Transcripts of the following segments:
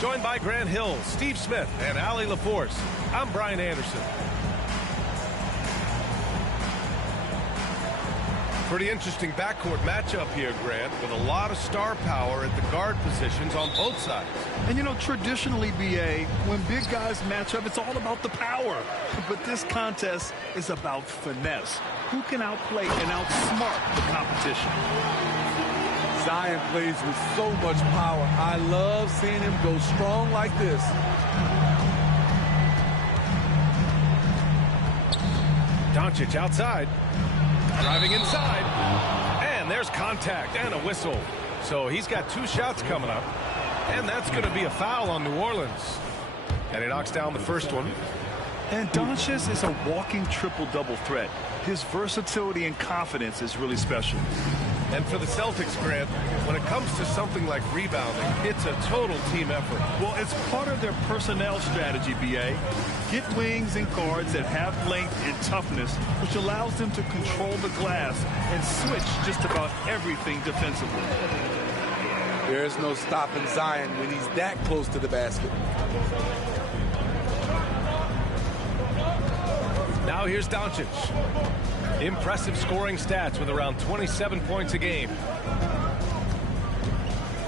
Joined by Grant Hill, Steve Smith, and Allie LaForce, I'm Brian Anderson. Pretty interesting backcourt matchup here, Grant, with a lot of star power at the guard positions on both sides. And, you know, traditionally, B.A., when big guys match up, it's all about the power. But this contest is about finesse. Who can outplay and outsmart the competition? Zion plays with so much power. I love seeing him go strong like this. Doncic outside, driving inside, and there's contact and a whistle. So he's got 2 shots coming up, and that's going to be a foul on New Orleans. And he knocks down the first one. And Doncic is a walking triple-double threat. His versatility and confidence is really special. And for the Celtics, Grant, when it comes to something like rebounding, it's a total team effort. Well, it's part of their personnel strategy, B.A. Get wings and guards that have length and toughness, which allows them to control the glass and switch just about everything defensively. There's no stopping Zion when he's that close to the basket. Now here's Doncic. Impressive scoring stats with around 27 points a game.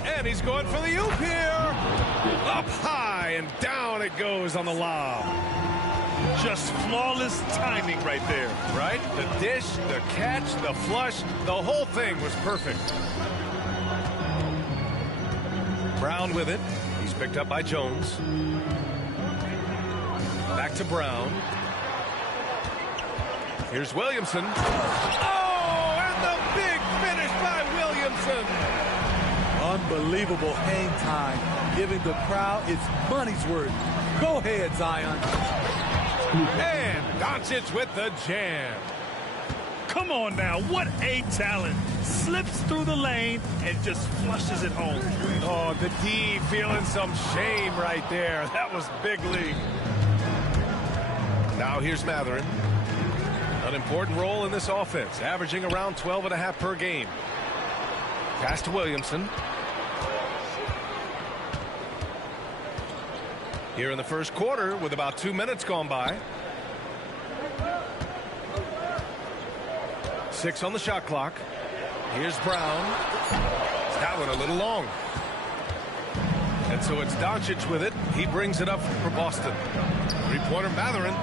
And he's going for the oop here. Up high and down it goes on the lob. Just flawless timing right there. Right? The dish, the catch, the flush, the whole thing was perfect. Brown with it. He's picked up by Jones. Back to Brown. Here's Williamson. Oh, and the big finish by Williamson. Unbelievable hang time, giving the crowd its money's worth. Go ahead, Zion. And Doncic with the jam. Come on now, what a talent. Slips through the lane and just flushes it home. Oh, the D feeling some shame right there. That was big league. Now here's Mathurin. An important role in this offense, averaging around 12.5 per game. Pass to Williamson. Here in the first quarter with about 2 minutes gone by. 6 on the shot clock. Here's Brown. That one a little long. And so it's Doncic with it. He brings it up for Boston. Three-pointer Mathurin.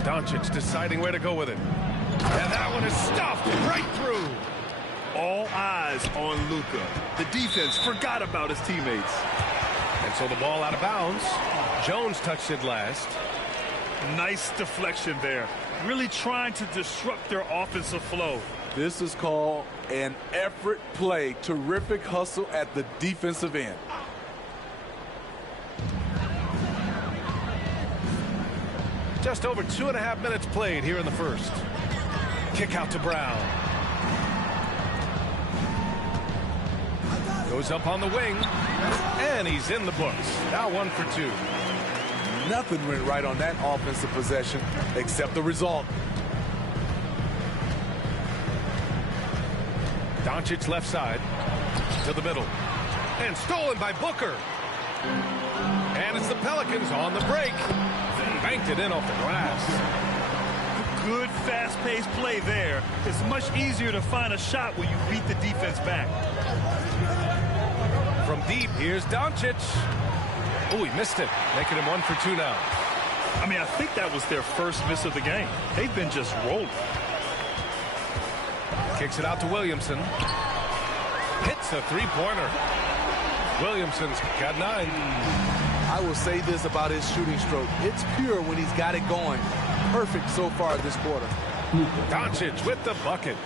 Doncic deciding where to go with it. And that one is stuffed right through. All eyes on Luka. The defense forgot about his teammates. And so the ball out of bounds. Jones touched it last. Nice deflection there. Really trying to disrupt their offensive flow. This is called an effort play. Terrific hustle at the defensive end. Just over 2.5 minutes played here in the first. Kick out to Brown. Goes up on the wing. And he's in the books. Now 1 for 2. Nothing went right on that offensive possession except the result. Doncic left side to the middle. And stolen by Booker. And it's the Pelicans on the break. Banked it in off the glass. Good fast-paced play there. It's much easier to find a shot when you beat the defense back. From deep, here's Doncic. Oh, he missed it. Making him 1 for 2 now. I mean, I think that was their first miss of the game. They've been just rolling. Kicks it out to Williamson. Hits a three-pointer. Williamson's got 9. I will say this about his shooting stroke. It's pure when he's got it going. Perfect so far this quarter. Doncic with the bucket.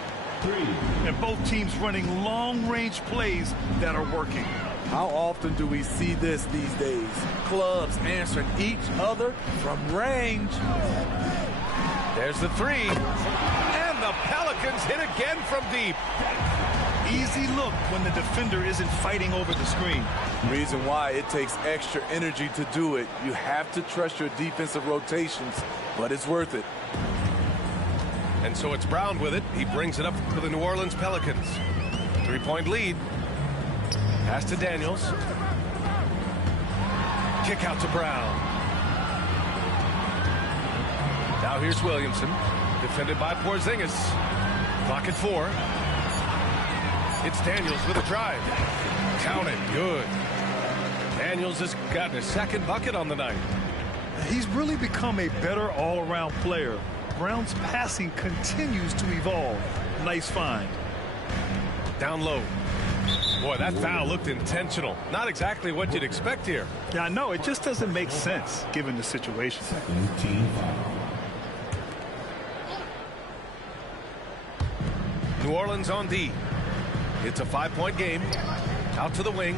And both teams running long-range plays that are working. How often do we see this these days? Clubs answering each other from range. There's the three. And the Pelicans hit again from deep. Easy look when the defender isn't fighting over the screen. Reason why it takes extra energy to do it. You have to trust your defensive rotations, but it's worth it. And so it's Brown with it. He brings it up for the New Orleans Pelicans. 3-point lead. Pass to Daniels. Kick out to Brown. Now here's Williamson. Defended by Porzingis. Clock at 4. It's Daniels with a drive. Count it. Good. Daniels has gotten his second bucket on the night. He's really become a better all-around player. Brown's passing continues to evolve. Nice find. Down low. Boy, that foul looked intentional. Not exactly what you'd expect here. Yeah, I know. It just doesn't make sense given the situation. New Orleans on D. It's a 5-point game. Out to the wing.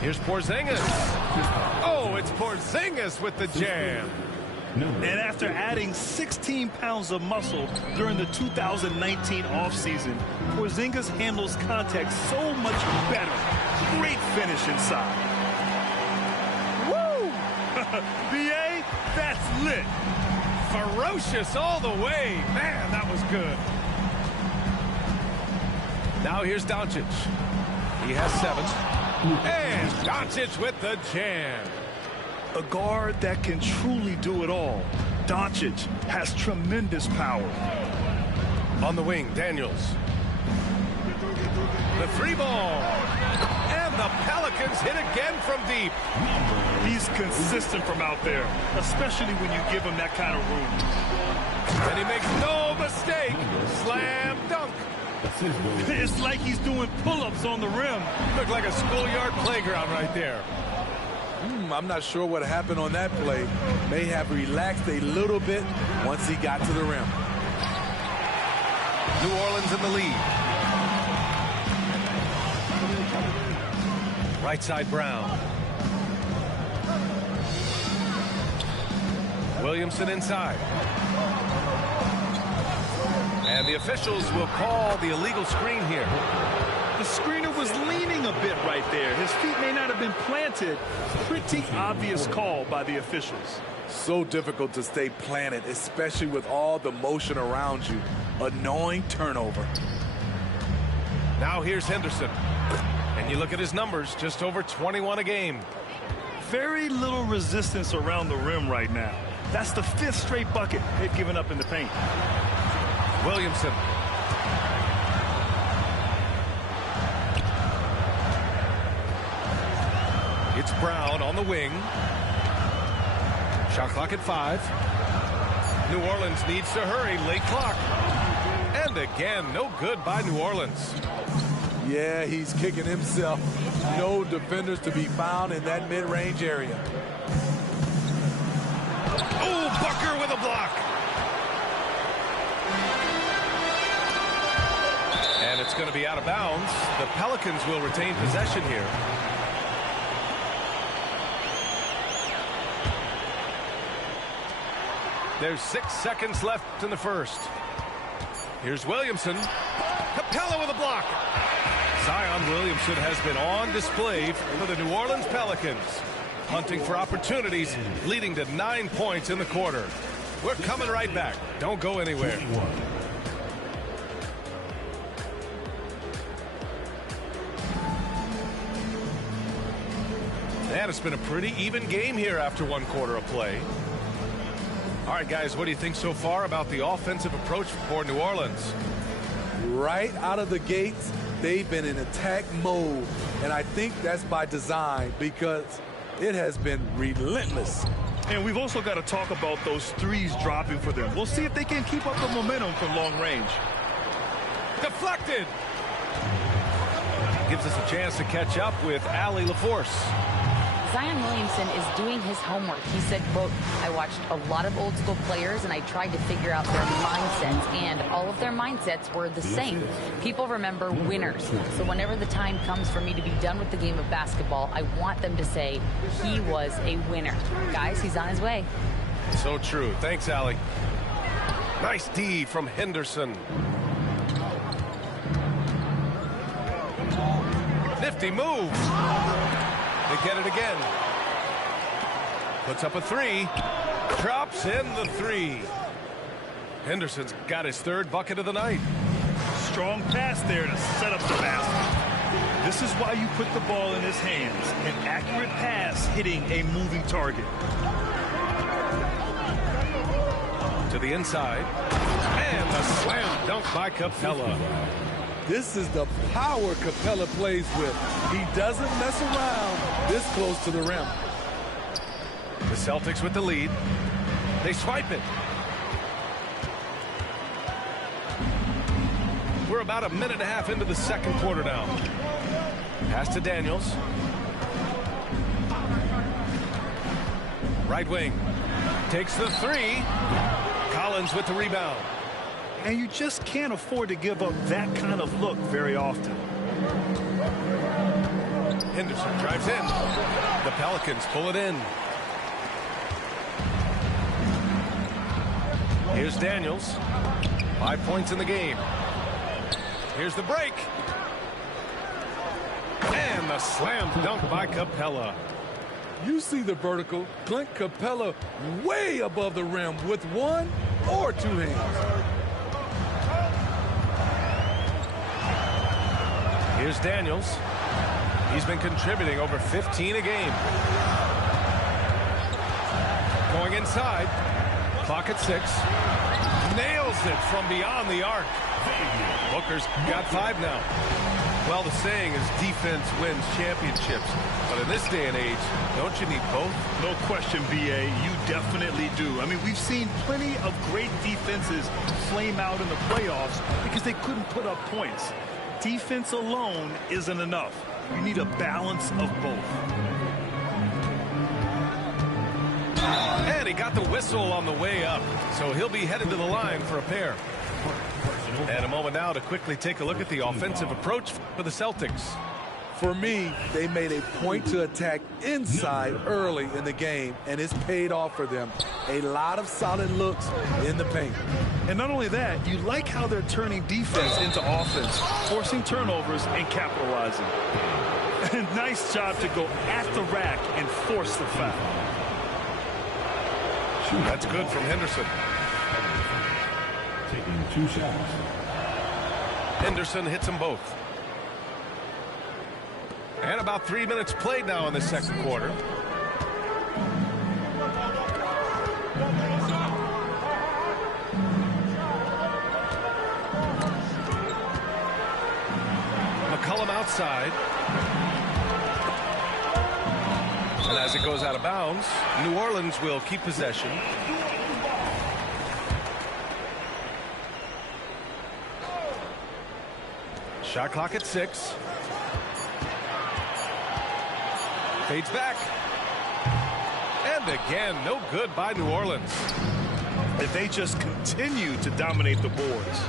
Here's Porzingis. Oh, it's Porzingis with the jam. And after adding 16 pounds of muscle during the 2019 offseason, Porzingis handles contact so much better. Great finish inside. Woo! BA, that's lit. Ferocious all the way. Man, that was good. Now here's Doncic. He has 7. And Doncic with the jam. A guard that can truly do it all. Doncic has tremendous power. On the wing, Daniels. The 3-ball. And the Pelicans hit again from deep. He's consistent from out there, especially when you give him that kind of room. And he makes no mistake. Slam dunk. It's like he's doing pull-ups on the rim. Looked like a schoolyard playground right there. I'm not sure what happened on that play. May have relaxed a little bit once he got to the rim. New Orleans in the lead. Right side Brown. Williamson inside. And the officials will call the illegal screen here. The screener was leaning a bit right there. His feet may not have been planted. Pretty obvious call by the officials. So difficult to stay planted, especially with all the motion around you. Annoying turnover. Now here's Henderson. And you look at his numbers, just over 21 a game. Very little resistance around the rim right now. That's the 5th straight bucket they've given up in the paint. Williamson. It's Brown on the wing. Shot clock at 5. New Orleans needs to hurry. Late clock. And again, no good by New Orleans. Yeah, he's kicking himself. No defenders to be found in that mid-range area. Oh, Bucker with a block. And it's going to be out of bounds. The Pelicans will retain possession here. There's 6 seconds left in the first. Here's Williamson. Capella with a block. Zion Williamson has been on display for the New Orleans Pelicans, hunting for opportunities, leading to 9 points in the quarter. We're coming right back. Don't go anywhere. And it's been a pretty even game here after 1 quarter of play. All right, guys, what do you think so far about the offensive approach for New Orleans? Right out of the gates, they've been in attack mode. And I think that's by design because it has been relentless. And we've also got to talk about those threes dropping for them. We'll see if they can keep up the momentum from long range. Deflected. Gives us a chance to catch up with Allie LaForce. Zion Williamson is doing his homework. He said, quote, "I watched a lot of old school players and I tried to figure out their mindsets, and all of their mindsets were the same. People remember winners. So whenever the time comes for me to be done with the game of basketball, I want them to say he was a winner." Guys, he's on his way. So true. Thanks, Allie. Nice D from Henderson. Nifty move. They get it again. Puts up a three. Drops in the three. Henderson's got his third bucket of the night. Strong pass there to set up the basket. This is why you put the ball in his hands. An accurate pass hitting a moving target. To the inside. And a slam dunk by Capella. This is the power Capella plays with. He doesn't mess around this close to the rim. The Celtics with the lead. They swipe it. We're about a minute and a half into the second quarter now. Pass to Daniels. Right wing. Takes the three. Collins with the rebound. And you just can't afford to give up that kind of look very often. Henderson drives in. The Pelicans pull it in. Here's Daniels. 5 points in the game. Here's the break. And the slam dunk by Capella. You see the vertical. Clint Capella way above the rim with one or two hands. Here's Daniels. He's been contributing over 15 a game. Going inside. Clock at 6. Nails it from beyond the arc. Booker's got 5 now. Well, the saying is defense wins championships. But in this day and age, don't you need both? No question, B.A. You definitely do. I mean, we've seen plenty of great defenses flame out in the playoffs because they couldn't put up points. Defense alone isn't enough. You need a balance of both. And he got the whistle on the way up, so he'll be headed to the line for a pair. And a moment now to quickly take a look at the offensive approach for the Celtics. For me, they made a point to attack inside early in the game, and it's paid off for them. A lot of solid looks in the paint. And not only that, you like how they're turning defense into offense, forcing turnovers and capitalizing. Nice job to go at the rack and force the foul. That's good from Henderson. Taking 2 shots. Henderson hits them both. And about 3 minutes played now in the second quarter. McCollum outside. And as it goes out of bounds, New Orleans will keep possession. Shot clock at 6. Fades back. And again, no good by New Orleans. If they just continue to dominate the boards.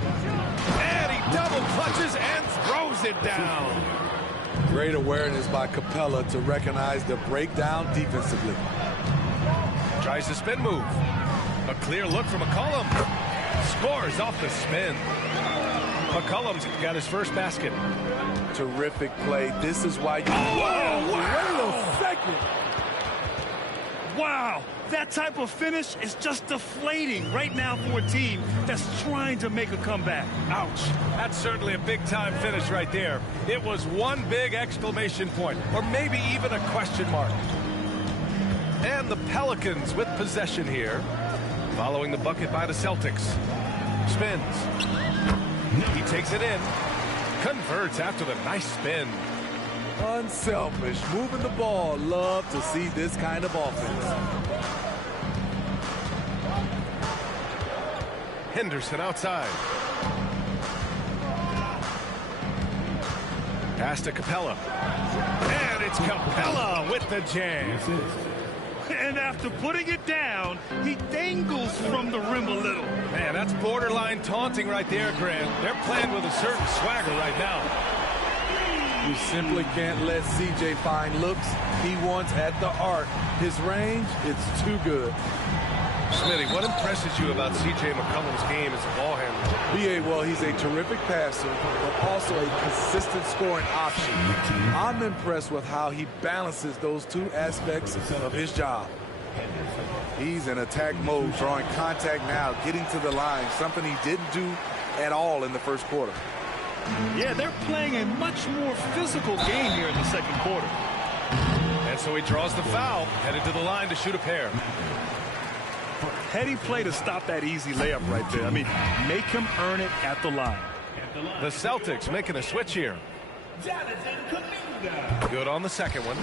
And he double clutches and throws it down. Great awareness by Capella to recognize the breakdown defensively. Tries the spin move. A clear look from McCollum. Scores off the spin. McCollum's got his first basket. Terrific play. This is why you... Whoa, Wait a second. Wow, that type of finish is just deflating right now for a team that's trying to make a comeback. Ouch. That's certainly a big-time finish right there. It was one big exclamation point, or maybe even a question mark. And the Pelicans with possession here, following the bucket by the Celtics. Spins. He takes it in. Converts after the nice spin. Unselfish. Moving the ball. Love to see this kind of offense. Henderson outside. Pass to Capella. And It's Capella with the jam. And after putting it down, he dangles from the rim a little. Man, that's borderline taunting right there, Grant. They're playing with a certain swagger right now. You simply can't let CJ find looks he wants at the arc. His range, it's too good. Smitty, what impresses you about C.J. McCollum's game as a ball handler? B.A., well, he's a terrific passer, but also a consistent scoring option. I'm impressed with how he balances those two aspects of his job. He's in attack mode, drawing contact now, getting to the line, something he didn't do at all in the first quarter. Yeah, they're playing a much more physical game here in the second quarter. And so he draws the foul, headed to the line to shoot a pair. Heady play to stop that easy layup right there. I mean, make him earn it at the line. The Celtics making a switch here. Good on the second one.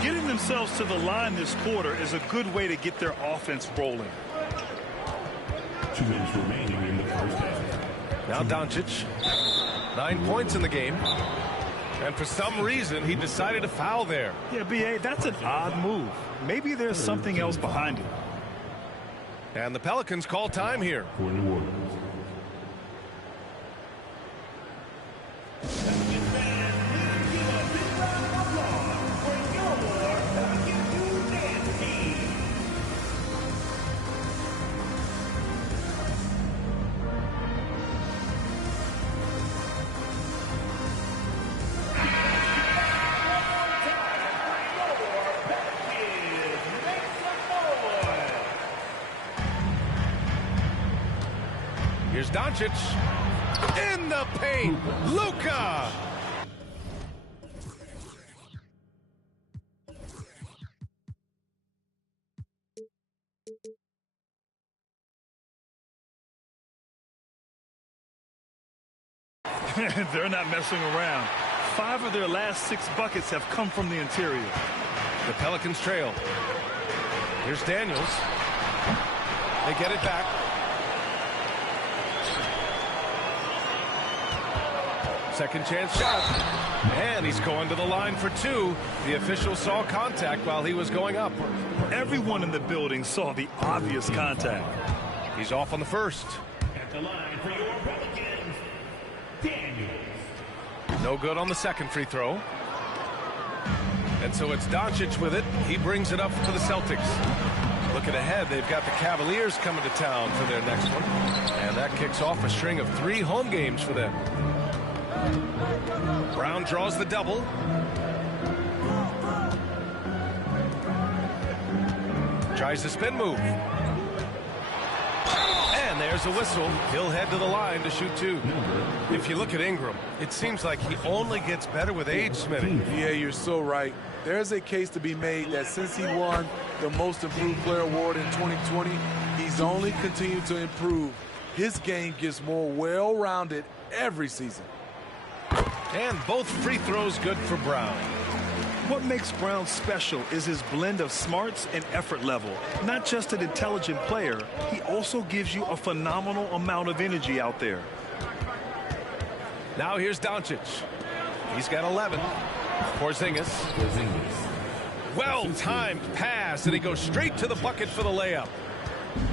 Getting themselves to the line this quarter is a good way to get their offense rolling. 2 minutes remaining in the first half. Now Doncic, 9 points in the game. And for some reason, he decided to foul there. Yeah, B.A., that's an odd move. Maybe there's something else behind it. And the Pelicans call time here. For New Orleans. Here's Doncic in the paint. Luka. They're not messing around. 5 of their last 6 buckets have come from the interior. The Pelicans trail. Here's Daniels. They get it back. Second chance shot. And he's going to the line for 2. The official saw contact while he was going up. Everyone in the building saw the obvious contact. He's off on the first. At the line for your Pelicans, Daniels. No good on the second free throw. And so it's Doncic with it. He brings it up for the Celtics. Looking ahead, they've got the Cavaliers coming to town for their next one. And that kicks off a string of 3 home games for them. Brown draws the double. Tries the spin move. And there's a whistle. He'll head to the line to shoot 2. If you look at Ingram, it seems like he only gets better with age, Smitty. Yeah, you're so right. There's a case to be made that since he won the Most Improved Player Award in 2020, he's only continued to improve. His game gets more well-rounded every season. And both free throws good for Brown. What makes Brown special is his blend of smarts and effort level. Not just an intelligent player, he also gives you a phenomenal amount of energy out there. Now here's Doncic. He's got 11. Porzingis. Well-timed pass, and he goes straight to the bucket for the layup.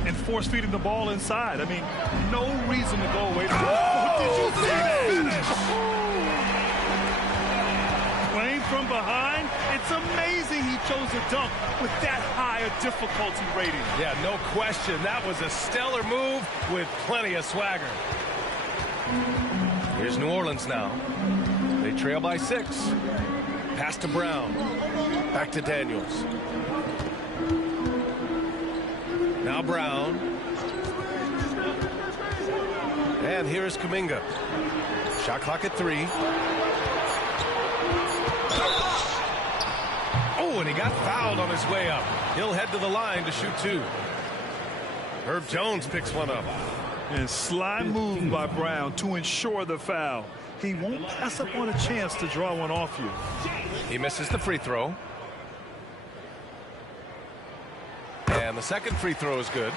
And force feeding the ball inside. I mean, no reason to go away. Oh, did you see that? Playing from behind, it's amazing he chose a dunk with that high a difficulty rating. Yeah, no question. That was a stellar move with plenty of swagger. Here's New Orleans now. They trail by 6. Pass to Brown. Back to Daniels. Now Brown. And here is Kuminga. Shot clock at 3. Oh, and he got fouled on his way up. He'll head to the line to shoot 2. Herb Jones picks one up. And sly move by Brown to ensure the foul. He won't pass up on a chance to draw one off you. He misses the free throw. And the second free throw is good.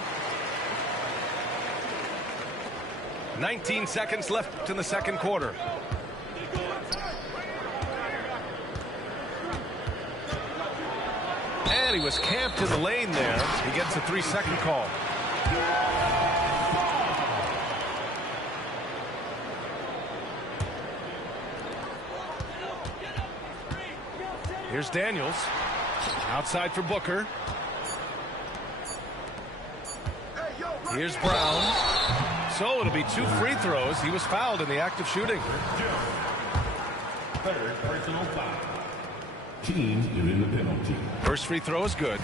19 seconds left in the second quarter. And he was camped in the lane there. He gets a 3-second call. Here's Daniels. Outside for Booker. Here's Brown. So it'll be 2 free throws. He was fouled in the act of shooting. Third personal foul. Team is in the penalty. First free throw is good.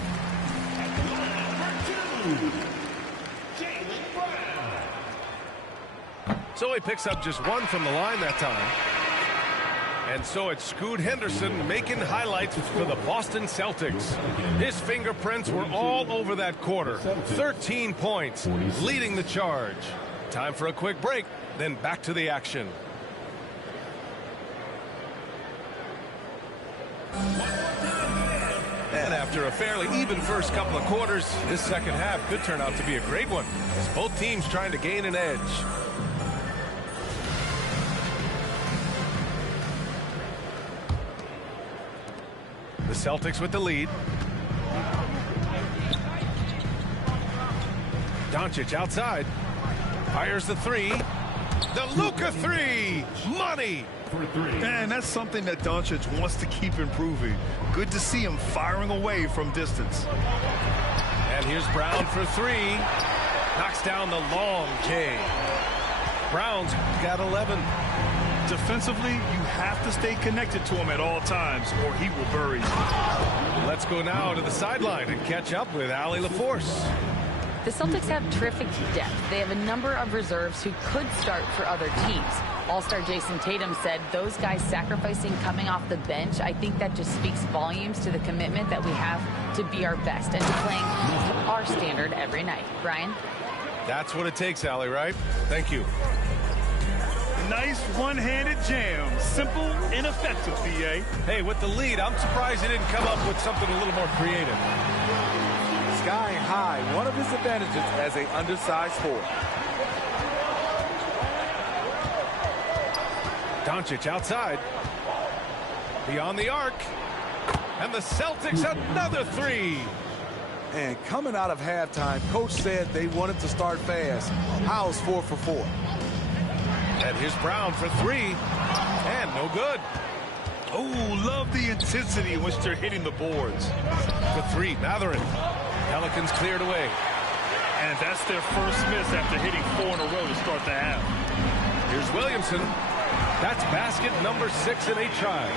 So he picks up just 1 from the line that time. And so it's Scoot Henderson making highlights for the Boston Celtics. His fingerprints were all over that quarter. 13 points, leading the charge. Time for a quick break, then back to the action. And after a fairly even first couple of quarters, this second half could turn out to be a great one, as both teams trying to gain an edge. The Celtics with the lead. Doncic outside. Fires the 3. The Luka 3. Money. And that's something that Doncic wants to keep improving. Good to see him firing away from distance. And here's Brown for 3. Knocks down the long J. Brown's got 11. Defensively, you have to stay connected to him at all times, or he will bury you. Let's go now to the sideline and catch up with Allie LaForce. The Celtics have terrific depth. They have a number of reserves who could start for other teams. All-star Jason Tatum said those guys sacrificing coming off the bench, I think that just speaks volumes to the commitment that we have to be our best and to playing to our standard every night. Brian? That's what it takes, Allie, right? Thank you. Nice one-handed jam. Simple and effective, B.A. Hey, with the lead, I'm surprised he didn't come up with something a little more creative. Sky high, one of his advantages as an undersized forward. Doncic outside. Beyond the arc. And the Celtics another 3. And coming out of halftime, coach said they wanted to start fast. How's 4 for 4? And here's Brown for 3. And no good. Oh, love the intensity in which they're hitting the boards. For 3, Mathurin. Pelicans cleared away. And that's their first miss after hitting 4 in a row to start the half. Here's Williamson. That's basket number 6 in 8 tries.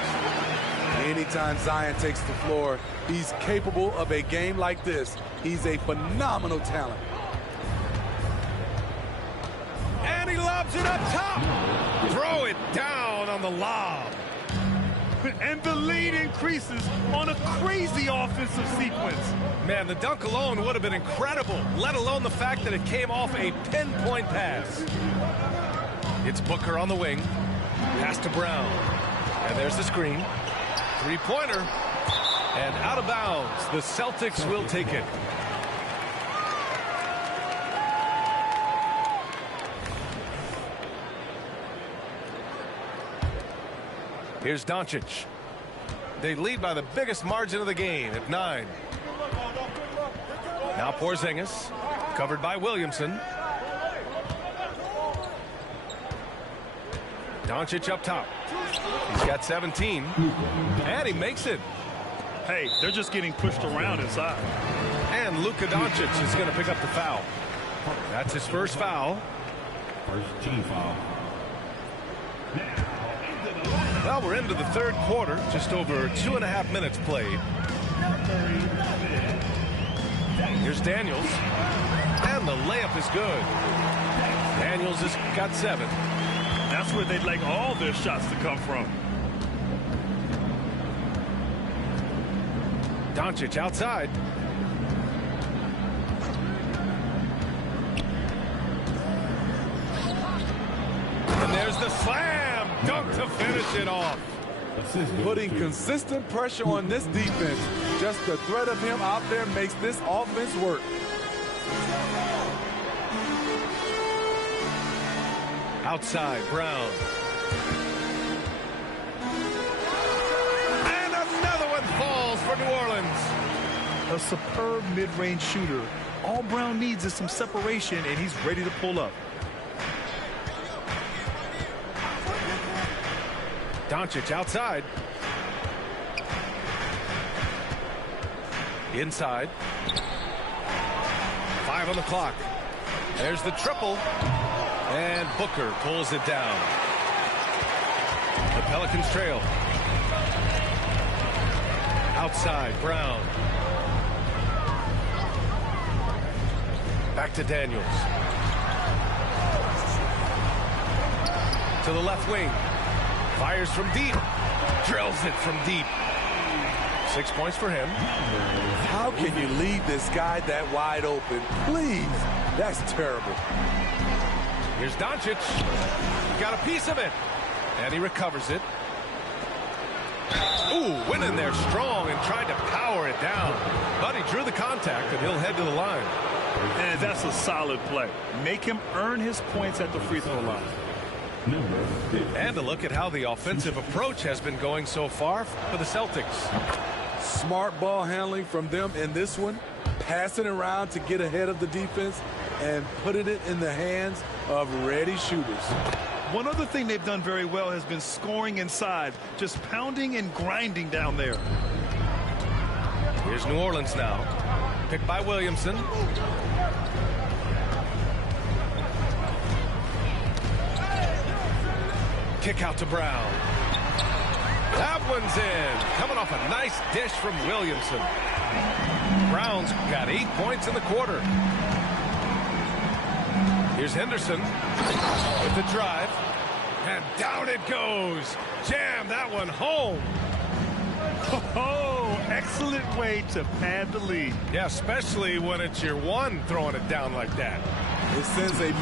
Anytime Zion takes the floor, he's capable of a game like this. He's a phenomenal talent. And he lobs it up top. Throw it down on the lob. And the lead increases on a crazy offensive sequence. Man, the dunk alone would have been incredible, let alone the fact that it came off a pinpoint pass. It's Booker on the wing. Pass to Brown. And there's the screen. Three-pointer. And out of bounds. The Celtics will take it. Here's Doncic. They lead by the biggest margin of the game at 9. Now Porzingis, covered by Williamson. Doncic up top. He's got 17. And he makes it. Hey, they're just getting pushed around inside. And Luka Doncic is going to pick up the foul. That's his first foul. First team foul. Well, we're into the third quarter. Just over 2.5 minutes played. Here's Daniels. And the layup is good. Daniels has got 7. That's where they'd like all their shots to come from. Doncic outside. And there's the slam dunk to finish it off. Putting consistent pressure on this defense. Just the threat of him out there makes this offense work. Outside, Brown. And another one falls for New Orleans. a superb mid-range shooter. All Brown needs is some separation, and he's ready to pull up. Doncic outside. Inside. 5 on the clock. There's the triple. And Booker pulls it down. The Pelicans trail. Outside, Brown. Back to Daniels. To the left wing. Fires from deep. Drills it from deep. 6 points for him. How can you leave this guy that wide open? Please. That's terrible. Here's Doncic. Got a piece of it. And he recovers it. Ooh, went in there strong and tried to power it down. But he drew the contact, and he'll head to the line. And that's a solid play. Make him earn his points at the free throw line. And a look at how the offensive approach has been going so far for the Celtics. Smart ball handling from them in this one. Passing around to get ahead of the defense and putting it in the hands of ready shooters. One other thing they've done very well has been scoring inside, just pounding and grinding down there. Here's New Orleans now. Picked by Williamson. Kick out to Brown. That one's in. Coming off a nice dish from Williamson. Brown's got 8 points in the quarter. Here's Henderson with the drive. And down it goes. Jam that one home. Oh, excellent way to pad the lead. Yeah, especially when it's your one throwing it down like that. It sends a Big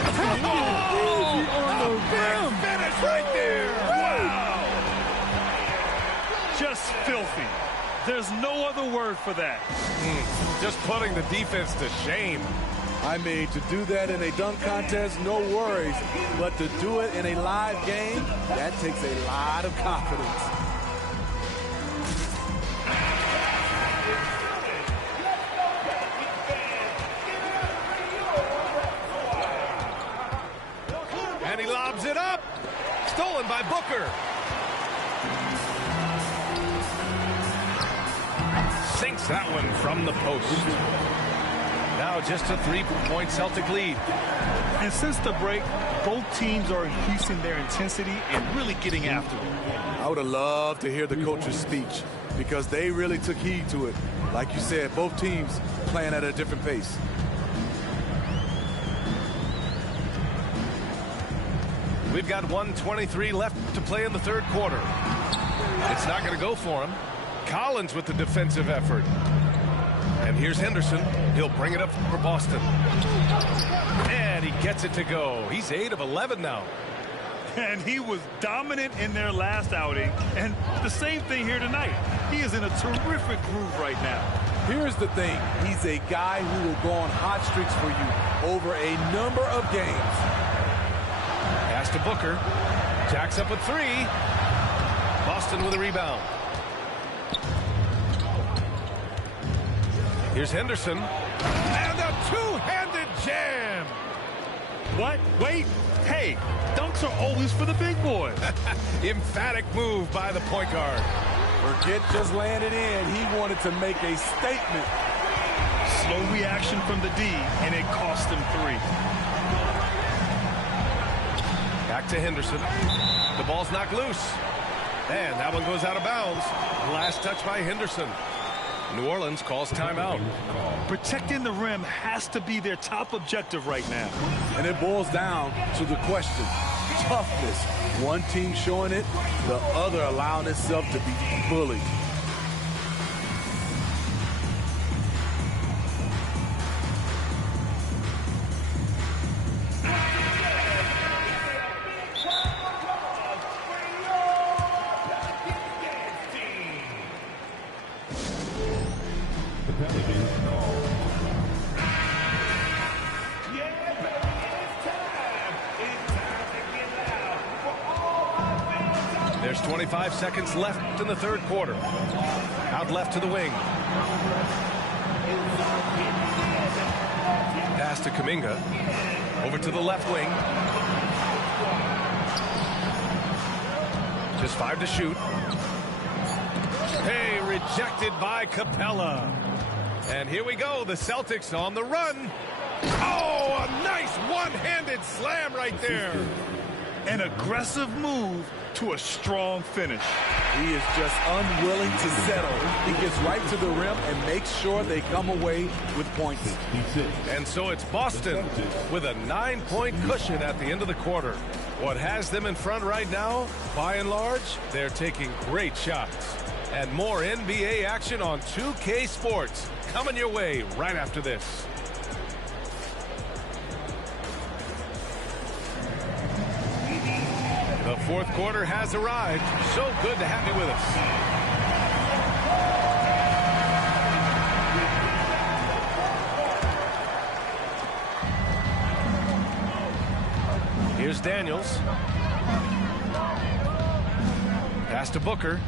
finish right there. Wow. Just filthy. There's no other word for that. Just putting the defense to shame. I mean, to do that in a dunk contest, no worries. But to do it in a live game, that takes a lot of confidence. And he lobs it up. Stolen by Booker. Sinks that one from the post. Now just a 3-point Celtic lead. And since the break, both teams are increasing their intensity and really getting after it. I would have loved to hear the coach's speech because they really took heed to it. Like you said, both teams playing at a different pace. We've got 1:23 left to play in the third quarter. It's not going to go for him. Collins with the defensive effort. And here's Henderson. He'll bring it up for Boston. And he gets it to go. He's 8 of 11 now. And he was dominant in their last outing. And the same thing here tonight. He is in a terrific groove right now. Here's the thing. He's a guy who will go on hot streaks for you over a number of games. Pass to Booker. Jacks up with 3. Boston with a rebound. Here's Henderson. And a two-handed jam. What? Wait. Hey, dunks are always for the big boys. Emphatic move by the point guard. Forget just laying it in. He wanted to make a statement. Slow reaction from the D, and it cost him 3. Back to Henderson. The ball's knocked loose. And that one goes out of bounds. Last touch by Henderson. New Orleans calls timeout. Protecting the rim has to be their top objective right now. And it boils down to the question. Toughness. One team showing it, the other allowing itself to be bullied. There's 25 seconds left in the third quarter. Out left to the wing. Pass to Kuminga. Over to the left wing. Just 5 to shoot. Hey, rejected by Capella. And here we go. The Celtics on the run. Oh, a nice one-handed slam right there. An aggressive move to a strong finish. He is just unwilling to settle. He gets right to the rim and makes sure they come away with points. And so it's Boston with a 9-point cushion at the end of the quarter. What has them in front right now, by and large, they're taking great shots. And more NBA action on 2K Sports coming your way right after this. The fourth quarter has arrived. So good to have you with us. Here's Daniels. Pass to Booker.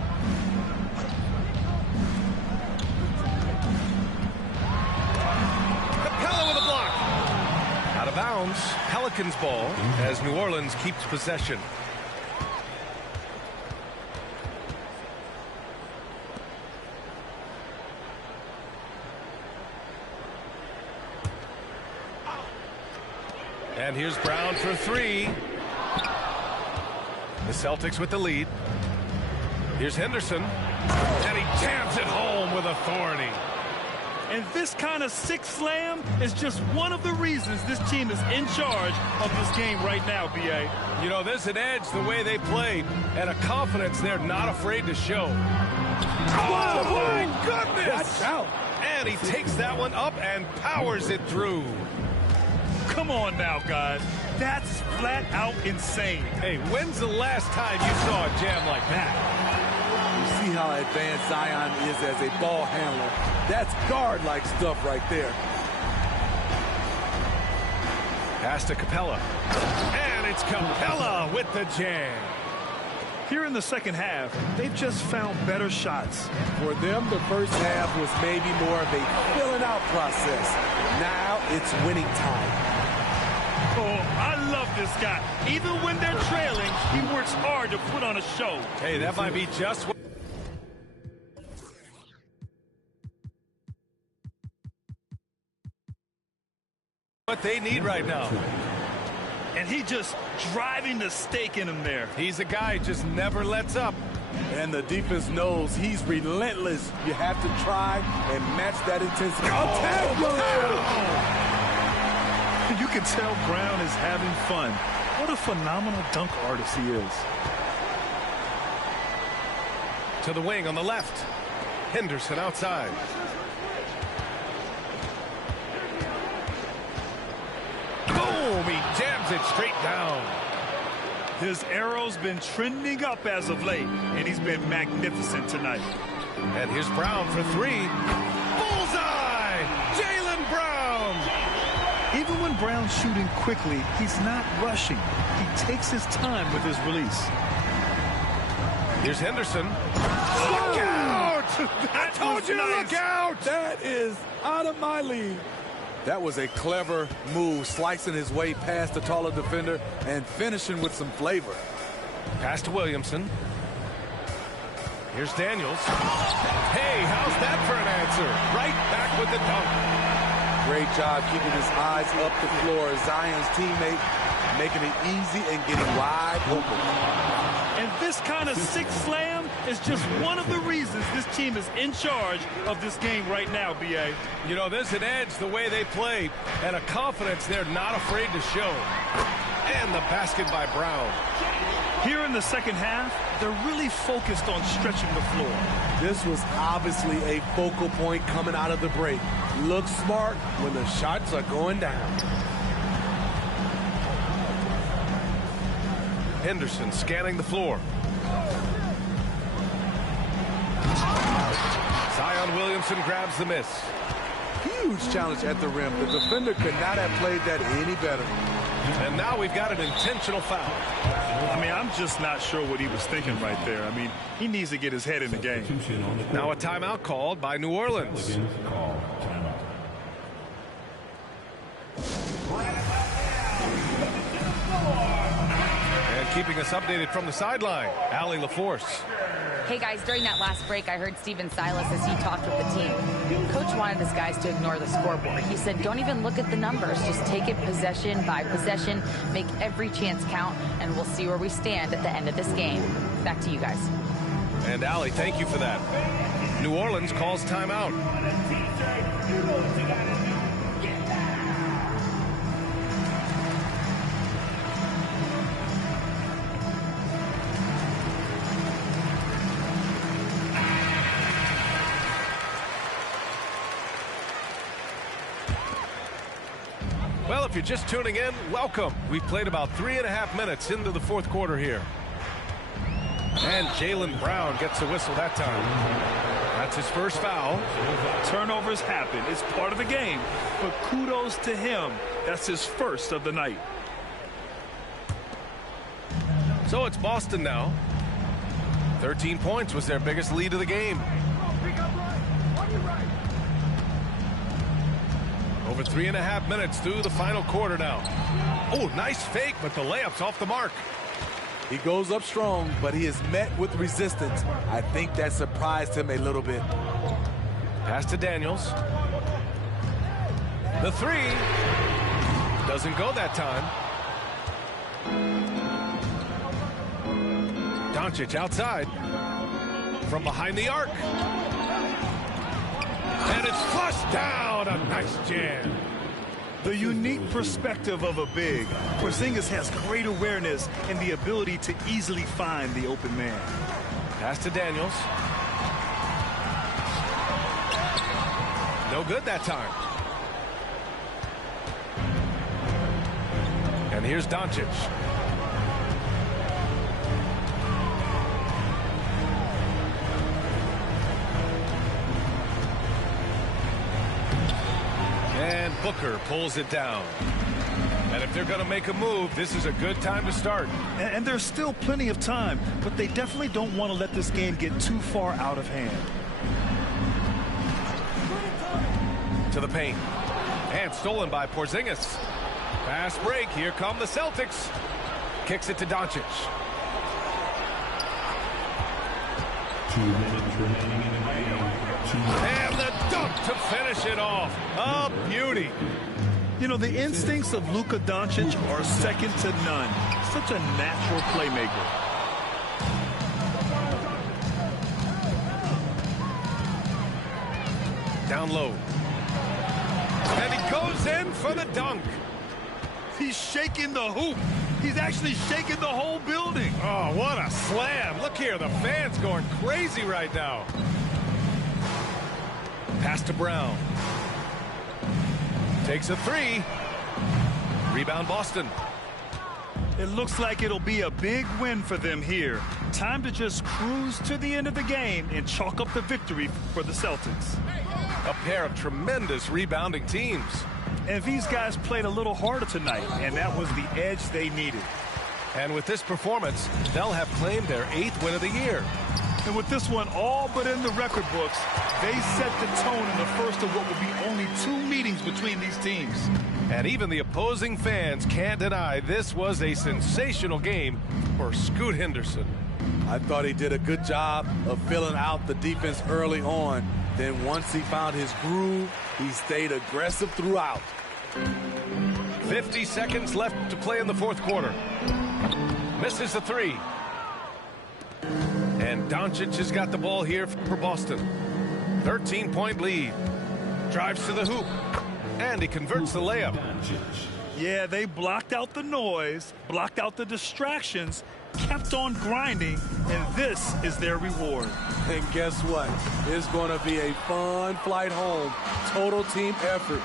Capella with a block. Out of bounds. Pelicans ball as New Orleans keeps possession. And here's Brown for 3. The Celtics with the lead. Here's Henderson. And he jams it home with authority. And this kind of six slam is just one of the reasons this team is in charge of this game right now, B.A. You know, there's an edge the way they played and a confidence they're not afraid to show. Oh, my goodness! Watch out. And he takes that one up and powers it through. Come on now, guys. That's flat out insane. Hey, when's the last time you saw a jam like that? You see how advanced Zion is as a ball handler. That's guard-like stuff right there. Pass to Capella. And it's Capella with the jam. Here in the second half, they've just found better shots. For them, the first half was maybe more of a filling-out process. Now it's winning time. Oh, I love this guy. Even when they're trailing, he works hard to put on a show. Hey, that might be just what they need right now. And he just driving the stake in him there. He's a guy who just never lets up. And the defense knows he's relentless. You have to try and match that intensity. You can tell Brown is having fun. What a phenomenal dunk artist he is. To the wing on the left. Henderson outside. Boom! He jams it straight down. His arrow's been trending up as of late, and he's been magnificent tonight. And here's Brown for 3. Bullseye! Jaylen Brown! Even when Brown's shooting quickly, he's not rushing. He takes his time with his release. Here's Henderson. Look out! I told you to look out! That is out of my league. That was a clever move, slicing his way past the taller defender and finishing with some flavor. Pass to Williamson. Here's Daniels. Hey, how's that for an answer? Right back with the dunk. Great job keeping his eyes up the floor. Zion's teammate making it easy and getting wide open. And this kind of six slam is just one of the reasons this team is in charge of this game right now, B.A. You know, there's an edge the way they play and a confidence they're not afraid to show. And the basket by Brown. Here in the second half, they're really focused on stretching the floor. This was obviously a focal point coming out of the break. Look smart when the shots are going down. Henderson scanning the floor. Zion Williamson grabs the miss. Huge challenge at the rim. The defender could not have played that any better. And now we've got an intentional foul. I mean, I'm just not sure what he was thinking right there. I mean, he needs to get his head in the game. Now a timeout called by New Orleans. Call timeout. keeping us updated from the sideline. Allie LaForce. Hey guys, during that last break, I heard Stephen Silas as he talked with the team. Coach wanted his guys to ignore the scoreboard. He said, don't even look at the numbers. Just take it possession by possession, make every chance count, and we'll see where we stand at the end of this game. Back to you guys. And Allie, thank you for that. New Orleans calls timeout. Well, if you're just tuning in, welcome. We've played about 3.5 minutes into the fourth quarter here. And Jaylen Brown gets a whistle that time. That's his first foul. Turnovers happen. It's part of the game. But kudos to him. That's his first of the night. So it's Boston now. 13 points was their biggest lead of the game. Over 3.5 minutes through the final quarter now. Oh, nice fake, but the layup's off the mark. He goes up strong, but he is met with resistance. I think that surprised him a little bit. Pass to Daniels. The three doesn't go that time. Doncic outside from behind the arc. And it's flushed down. A nice jam. The unique perspective of a big. Porzingis has great awareness and the ability to easily find the open man. Pass to Daniels. No good that time. And here's Doncic. And Booker pulls it down. And if they're going to make a move, this is a good time to start. And there's still plenty of time, but they definitely don't want to let this game get too far out of hand. To the paint. And stolen by Porzingis. Fast break. Here come the Celtics. Kicks it to Doncic. 2 minutes remaining in the game. And the dunk to finish it off. A beauty. You know, the instincts of Luka Doncic are second to none. Such a natural playmaker. Down low. And he goes in for the dunk. He's shaking the hoop. He's actually shaking the whole building. Oh, what a slam. Look here, the fans going crazy right now. Pass to Brown. Takes a three. Rebound Boston. It looks like it'll be a big win for them here. Time to just cruise to the end of the game and chalk up the victory for the Celtics. A pair of tremendous rebounding teams. And these guys played a little harder tonight, and that was the edge they needed. And with this performance, they'll have claimed their 8th win of the year. And with this one all but in the record books, they set the tone in the first of what will be only 2 meetings between these teams. And even the opposing fans can't deny this was a sensational game for Scoot Henderson. I thought he did a good job of filling out the defense early on. Then once he found his groove, he stayed aggressive throughout. 50 seconds left to play in the fourth quarter. Misses the three. And Doncic has got the ball here for Boston. 13-point lead. Drives to the hoop. And he converts the layup. Yeah, they blocked out the noise, blocked out the distractions, kept on grinding, and this is their reward. And guess what? It's going to be a fun flight home. Total team effort.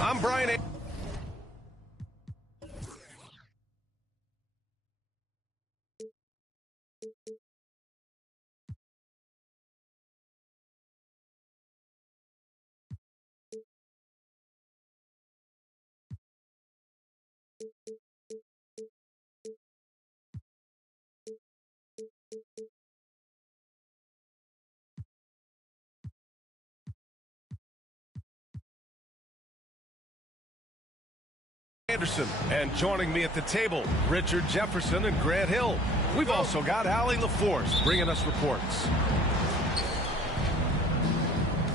I'm Brian. Anderson, and joining me at the table, Richard Jefferson and Grant Hill. We've also got Allie LaForce bringing us reports.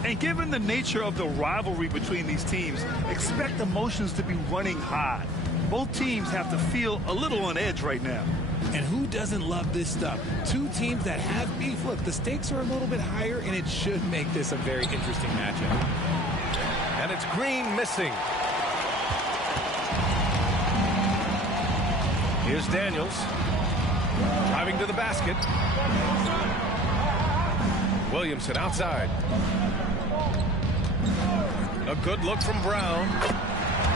And given the nature of the rivalry between these teams, expect emotions to be running high. Both teams have to feel a little on edge right now. And who doesn't love this stuff? Two teams that have beef. Look, the stakes are a little bit higher, and it should make this a very interesting matchup. And it's Green missing. Here's Daniels, driving to the basket. Williamson outside. A good look from Brown.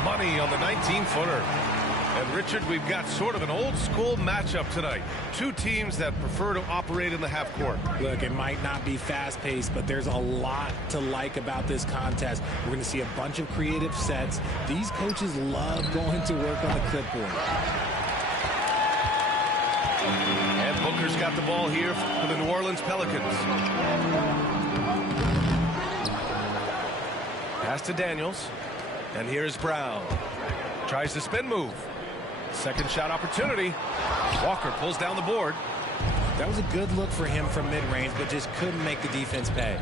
Money on the 19-footer. And Richard, we've got sort of an old-school matchup tonight. Two teams that prefer to operate in the half court. Look, it might not be fast-paced, but there's a lot to like about this contest. We're going to see a bunch of creative sets. These coaches love going to work on the clipboard. And Booker's got the ball here for the New Orleans Pelicans. Pass to Daniels. And here's Brown. Tries the spin move. Second shot opportunity. Walker pulls down the board. That was a good look for him from mid-range, but just couldn't make the defense pay.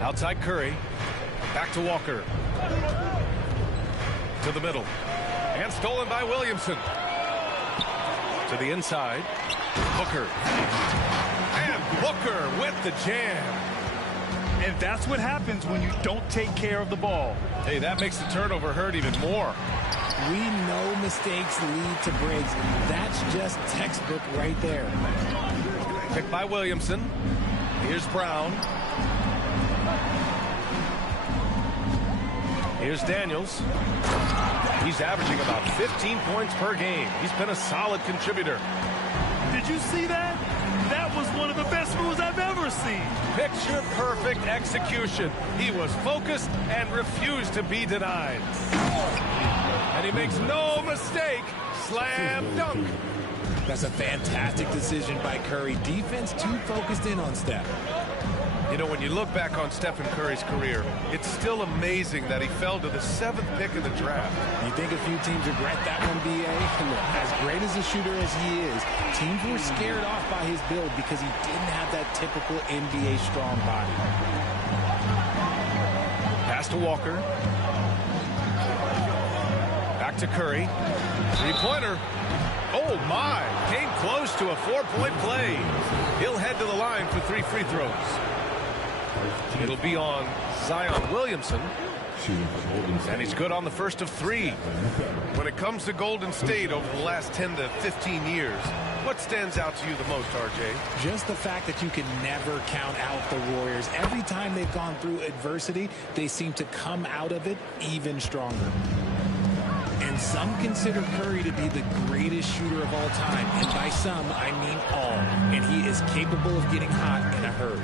Outside Curry. Back to Walker. To the middle. And stolen by Williamson. To the inside. Booker. And Booker with the jam. And that's what happens when you don't take care of the ball. Hey, that makes the turnover hurt even more. We know mistakes lead to breaks. That's just textbook right there. Picked by Williamson. Here's Brown. Here's Daniels. He's averaging about 15 points per game. He's been a solid contributor. Did you see that? That was one of the best moves I've ever seen. Picture perfect execution. He was focused and refused to be denied. And he makes no mistake. Slam dunk. That's a fantastic decision by Curry. Defense too focused in on Steph. You know, when you look back on Stephen Curry's career, it's still amazing that he fell to the 7th pick in the draft. You think a few teams regret that one, B.A.? Look, as great as a shooter as he is, teams were scared off by his build because he didn't have that typical NBA strong body. Pass to Walker. Back to Curry. Three-pointer. Oh, my. Came close to a 4-point play. He'll head to the line for 3 free throws. It'll be on Zion Williamson. And he's good on the first of 3. When it comes to Golden State over the last 10 to 15 years, what stands out to you the most, RJ? Just the fact that you can never count out the Warriors. Every time they've gone through adversity, they seem to come out of it even stronger. And some consider Curry to be the greatest shooter of all time. And by some, I mean all. And he is capable of getting hot in a hurry.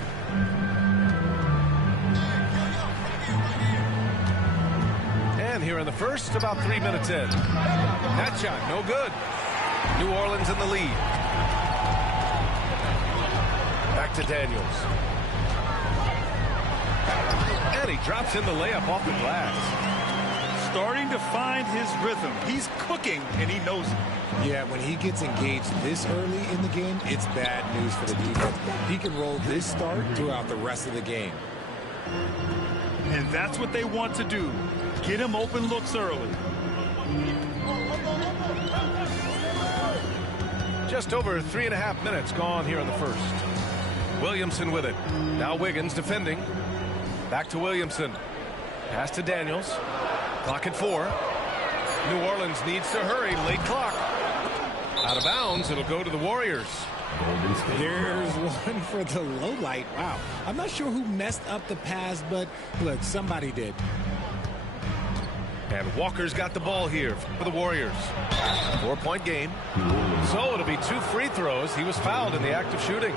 And here in the first, about 3 minutes in. That shot, no good. New Orleans in the lead. Back to Daniels. And he drops in the layup off the glass. Starting to find his rhythm. He's cooking, and he knows it. Yeah, when he gets engaged this early in the game, it's bad news for the defense. He can roll this start throughout the rest of the game. And that's what they want to do. Get him open looks early. Just over 3.5 minutes gone here in the first. Williamson with it. Now Wiggins defending. Back to Williamson. Pass to Daniels. Clock at 4. New Orleans needs to hurry. Late clock. Out of bounds. It'll go to the Warriors. There's one for the low light. Wow. I'm not sure who messed up the pass, but look, somebody did. And Walker's got the ball here for the Warriors. 4-point game. So it'll be 2 free throws. He was fouled in the act of shooting.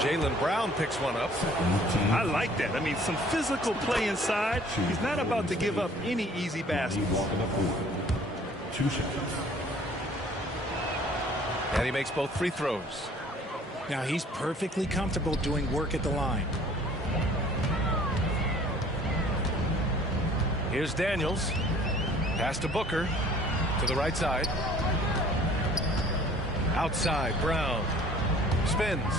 Jaylen Brown picks one up. I like that. I mean, some physical play inside. He's not about to give up any easy baskets. 2 shots. And he makes both free throws. Now he's perfectly comfortable doing work at the line. Here's Daniels. Pass to Booker. To the right side. Outside, Brown. Spins.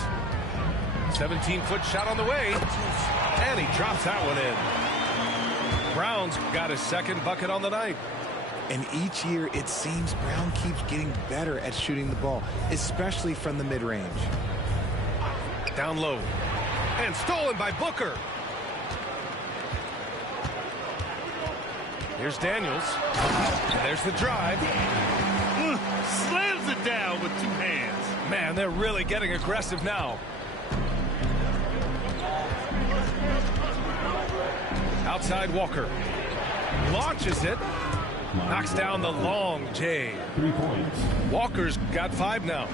17-foot shot on the way. And he drops that one in. Brown's got his second bucket on the night. And each year, it seems Brown keeps getting better at shooting the ball, especially from the mid-range. Down low. And stolen by Booker. Here's Daniels. And there's the drive. Slams it down with 2 hands. Man, they're really getting aggressive now. Outside Walker. Launches it. Knocks down the long J. 3 points. Walker's got 5 now.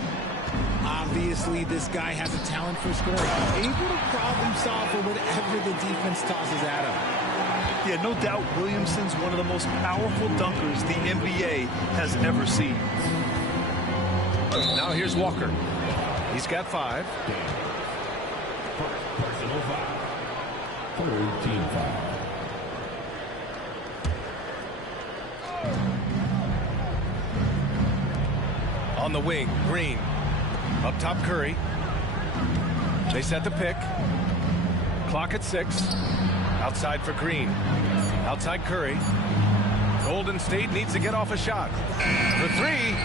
Obviously, this guy has a talent for scoring, able to problem solve for whatever the defense tosses at him. Yeah, no doubt Williamson's one of the most powerful dunkers the NBA has ever seen. Now here's Walker. He's got 5. Personal foul. 3rd team foul. On the wing, Green. Up top, Curry. They set the pick. Clock at 6. Outside for Green. Outside Curry. Golden State needs to get off a shot. The 3.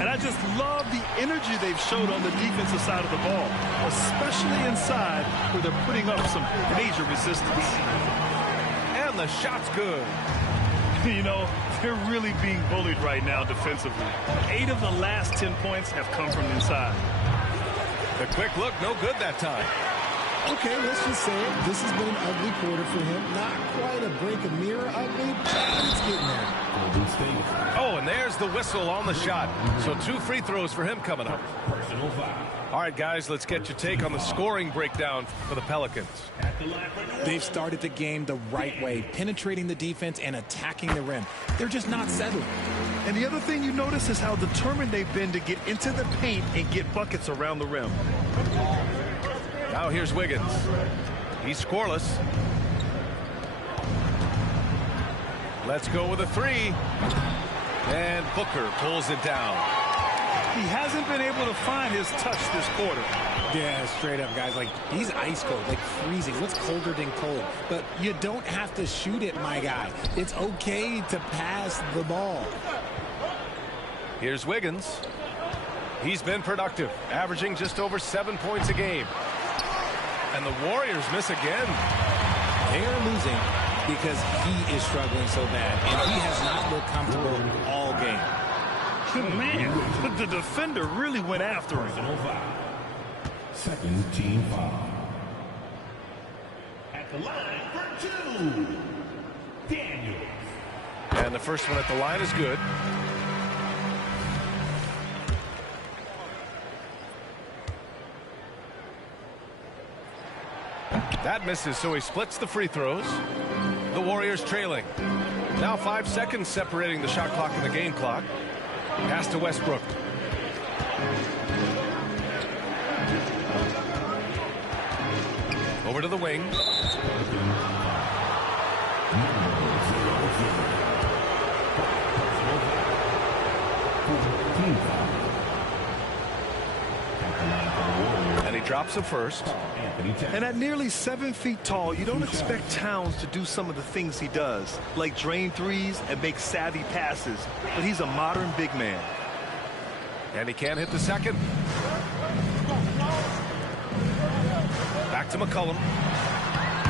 And I just love the energy they've showed on the defensive side of the ball, especially inside where they're putting up some major resistance. And the shot's good. You know, they're really being bullied right now defensively. 8 of the last 10 points have come from inside. The quick look, no good that time. Okay, let's just say it. This has been an ugly quarter for him. Not quite a break of mirror ugly, but it's getting there. Golden State. Oh, and there's the whistle on the shot. So 2 free throws for him coming up. Personal foul. All right, guys, let's get your take on the scoring breakdown for the Pelicans. They've started the game the right way, penetrating the defense and attacking the rim. They're just not settling. And the other thing you notice is how determined they've been to get into the paint and get buckets around the rim. Now here's Wiggins. He's scoreless. Let's go with a 3. And Booker pulls it down. He hasn't been able to find his touch this quarter. Yeah, straight up, guys. Like, he's ice cold, like freezing. What's colder than cold? But you don't have to shoot it, my guy. It's okay to pass the ball. Here's Wiggins. He's been productive, averaging just over 7 points a game. And the Warriors miss again. They are losing because he is struggling so bad, and he has not looked comfortable all game. Man, the defender really went after him. Personal foul. 2nd team foul. At the line for 2. Daniels. And the first one at the line is good. That misses, so he splits the free throws. The Warriors trailing. Now 5 seconds separating the shot clock and the game clock. Pass to Westbrook. Over to the wing. And he drops it first. And at nearly 7 feet tall, you don't expect Towns to do some of the things he does, like drain threes and make savvy passes. But he's a modern big man. And he can't hit the second. Back to McCollum.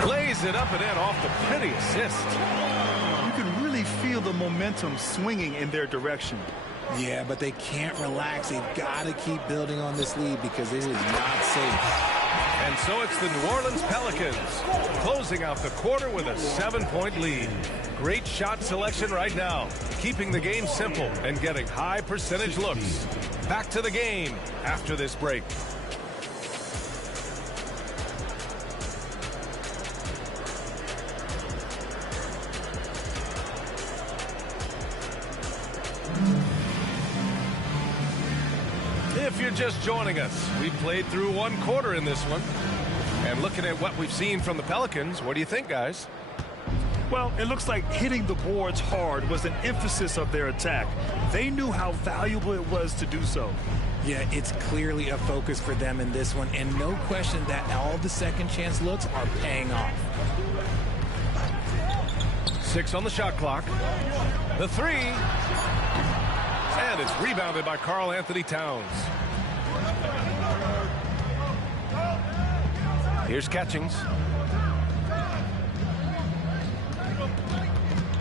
Lays it up and in off the pretty assist. You can really feel the momentum swinging in their direction. Yeah, but they can't relax. They've got to keep building on this lead because it is not safe. And so it's the New Orleans Pelicans closing out the quarter with a 7-point lead. Great shot selection right now, keeping the game simple and getting high percentage looks. Back to the game after this break. If you're just joining us, we've played through one quarter in this one. And looking at what we've seen from the Pelicans, what do you think, guys? Well, it looks like hitting the boards hard was an emphasis of their attack. They knew how valuable it was to do so. Yeah, it's clearly a focus for them in this one, and no question that all the second chance looks are paying off. 6 on the shot clock. The three. And it's rebounded by Karl Anthony Towns. Here's Catchings.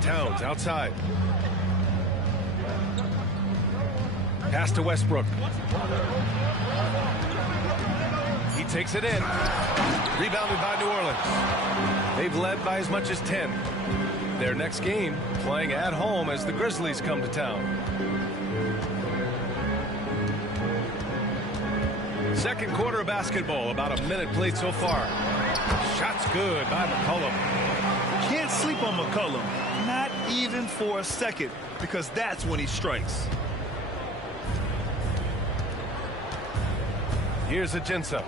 Towns outside. Pass to Westbrook. He takes it in. Rebounded by New Orleans. They've led by as much as 10. Their next game playing at home as the Grizzlies come to town. Second quarter of basketball, about a minute played so far. Shot's good by McCollum. Can't sleep on McCollum, not even for a second, because that's when he strikes. Here's Ajinça.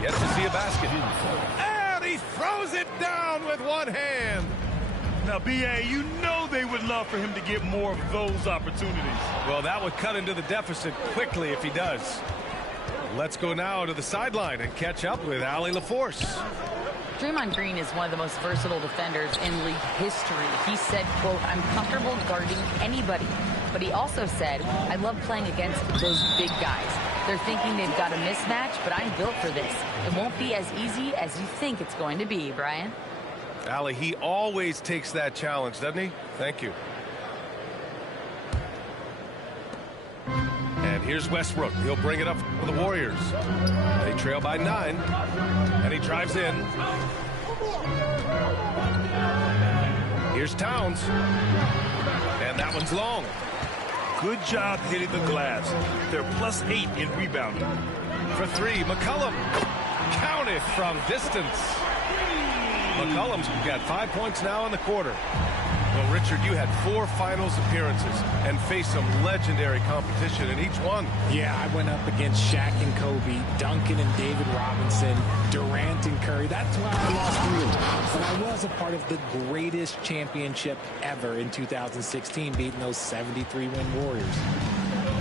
Yet to see a basket. And he throws it down with one hand. Now, B.A., you know they would love for him to get more of those opportunities. Well, that would cut into the deficit quickly if he does. Let's go now to the sideline and catch up with Allie LaForce. Draymond Green is one of the most versatile defenders in league history. He said, quote, "I'm comfortable guarding anybody." But he also said, "I love playing against those big guys. They're thinking they've got a mismatch, but I'm built for this. It won't be as easy as you think it's going to be, Brian." Allie, he always takes that challenge, doesn't he? Thank you. And here's Westbrook. He'll bring it up for the Warriors. They trail by 9. And he drives in. Here's Towns. And that one's long. Good job hitting the glass. They're +8 in rebounding. For 3, McCollum. Counted from distance. McCollum's got 5 points now in the quarter. Well, Richard, you had 4 finals appearances and faced some legendary competition in each one. Yeah, I went up against Shaq and Kobe, Duncan and David Robinson, Durant and Curry. That's why I lost 3 of them. But I was a part of the greatest championship ever in 2016, beating those 73-win Warriors.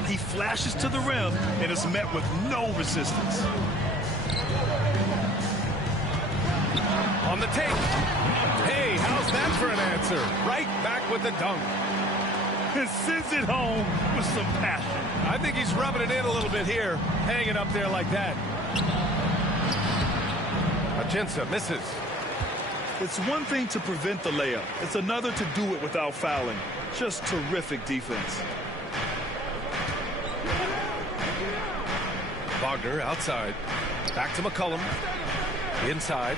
He flashes to the rim and is met with no resistance. On the take. Hey, how's that for an answer? Right back with the dunk. And sends it home with some passion. I think he's rubbing it in a little bit here, hanging up there like that. Ajinça misses. It's one thing to prevent the layup. It's another to do it without fouling. Just terrific defense. Wagner outside. Back to McCollum. Inside.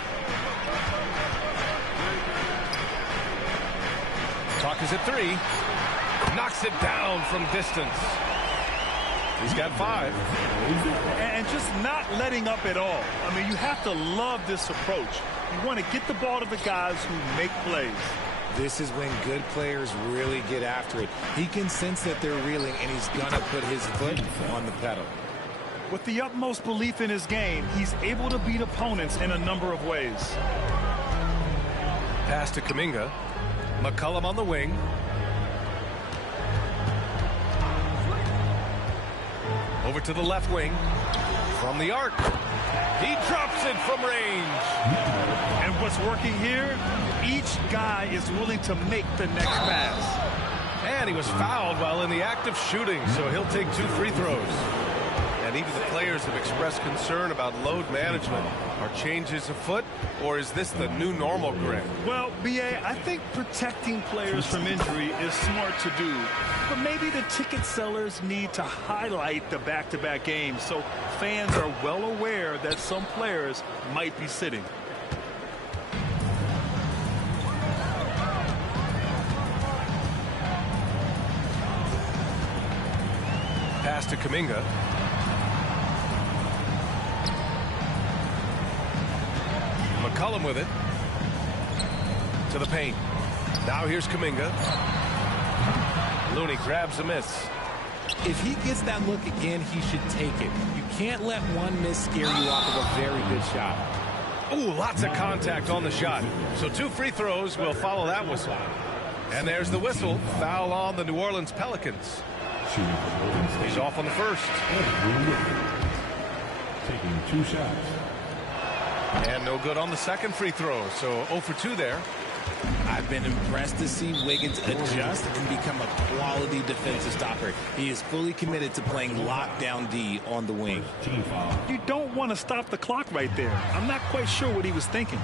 Clock is at 3. Knocks it down from distance. He's got 5. And just not letting up at all. I mean, you have to love this approach. You want to get the ball to the guys who make plays. This is when good players really get after it. He can sense that they're reeling, and he's going to put his foot on the pedal. With the utmost belief in his game, he's able to beat opponents in a number of ways. Pass to Kuminga. McCollum on the wing. Over to the left wing. From the arc. He drops it from range. And what's working here, each guy is willing to make the next pass. And he was fouled while in the act of shooting, so he'll take 2 free throws. And even the players have expressed concern about load management. Are changes afoot, or is this the new normal, Greg? Well, B.A., I think protecting players from injury is smart to do. But maybe the ticket sellers need to highlight the back-to-back games so fans are well aware that some players might be sitting. Pass to Kuminga. McCollum with it. To the paint. Now here's Kuminga. Looney grabs a miss. If he gets that look again, he should take it. You can't let one miss scare you off of a very good shot. Ooh, lots of contact on the shot. So 2 free throws will follow that whistle. And there's the whistle. Foul on the New Orleans Pelicans. He's off on the first. Taking 2 shots. And no good on the second free throw. So 0 for 2 there. I've been impressed to see Wiggins adjust and become a quality defensive stopper. He is fully committed to playing lockdown D on the wing. You don't want to stop the clock right there. I'm not quite sure what he was thinking.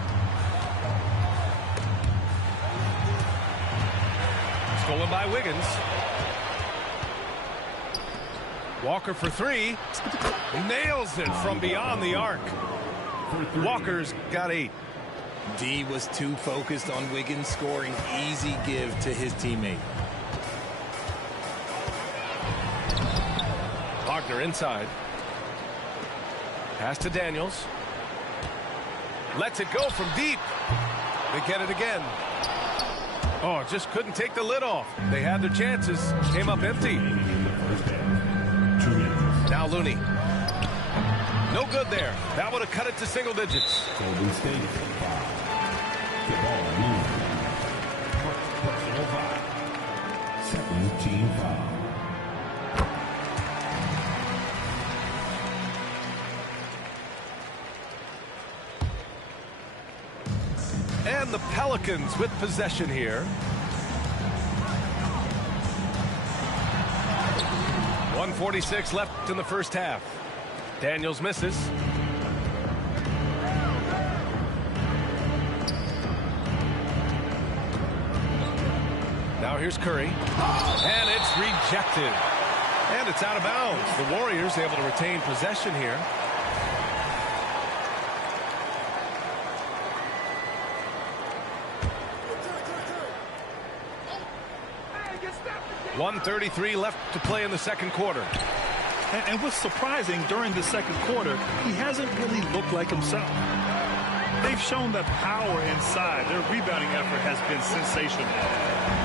Stolen by Wiggins. Walker for 3. Nails it from beyond the arc. Walker's got 8. D was too focused on Wiggins scoring. Easy give to his teammate. Wagner inside. Pass to Daniels. Lets it go from deep. They get it again. Oh, just couldn't take the lid off. They had their chances. Came up empty. Now Looney. No good there. That would have cut it to single digits. Golden State 5. The ball personal foul. 17 foul. And the Pelicans with possession here. 1:46 left in the first half. Daniels misses. Now here's Curry. And it's rejected. And it's out of bounds. The Warriors able to retain possession here. .133 left to play in the second quarter. And what's surprising, during the second quarter, he hasn't really looked like himself. They've shown the power inside. Their rebounding effort has been sensational.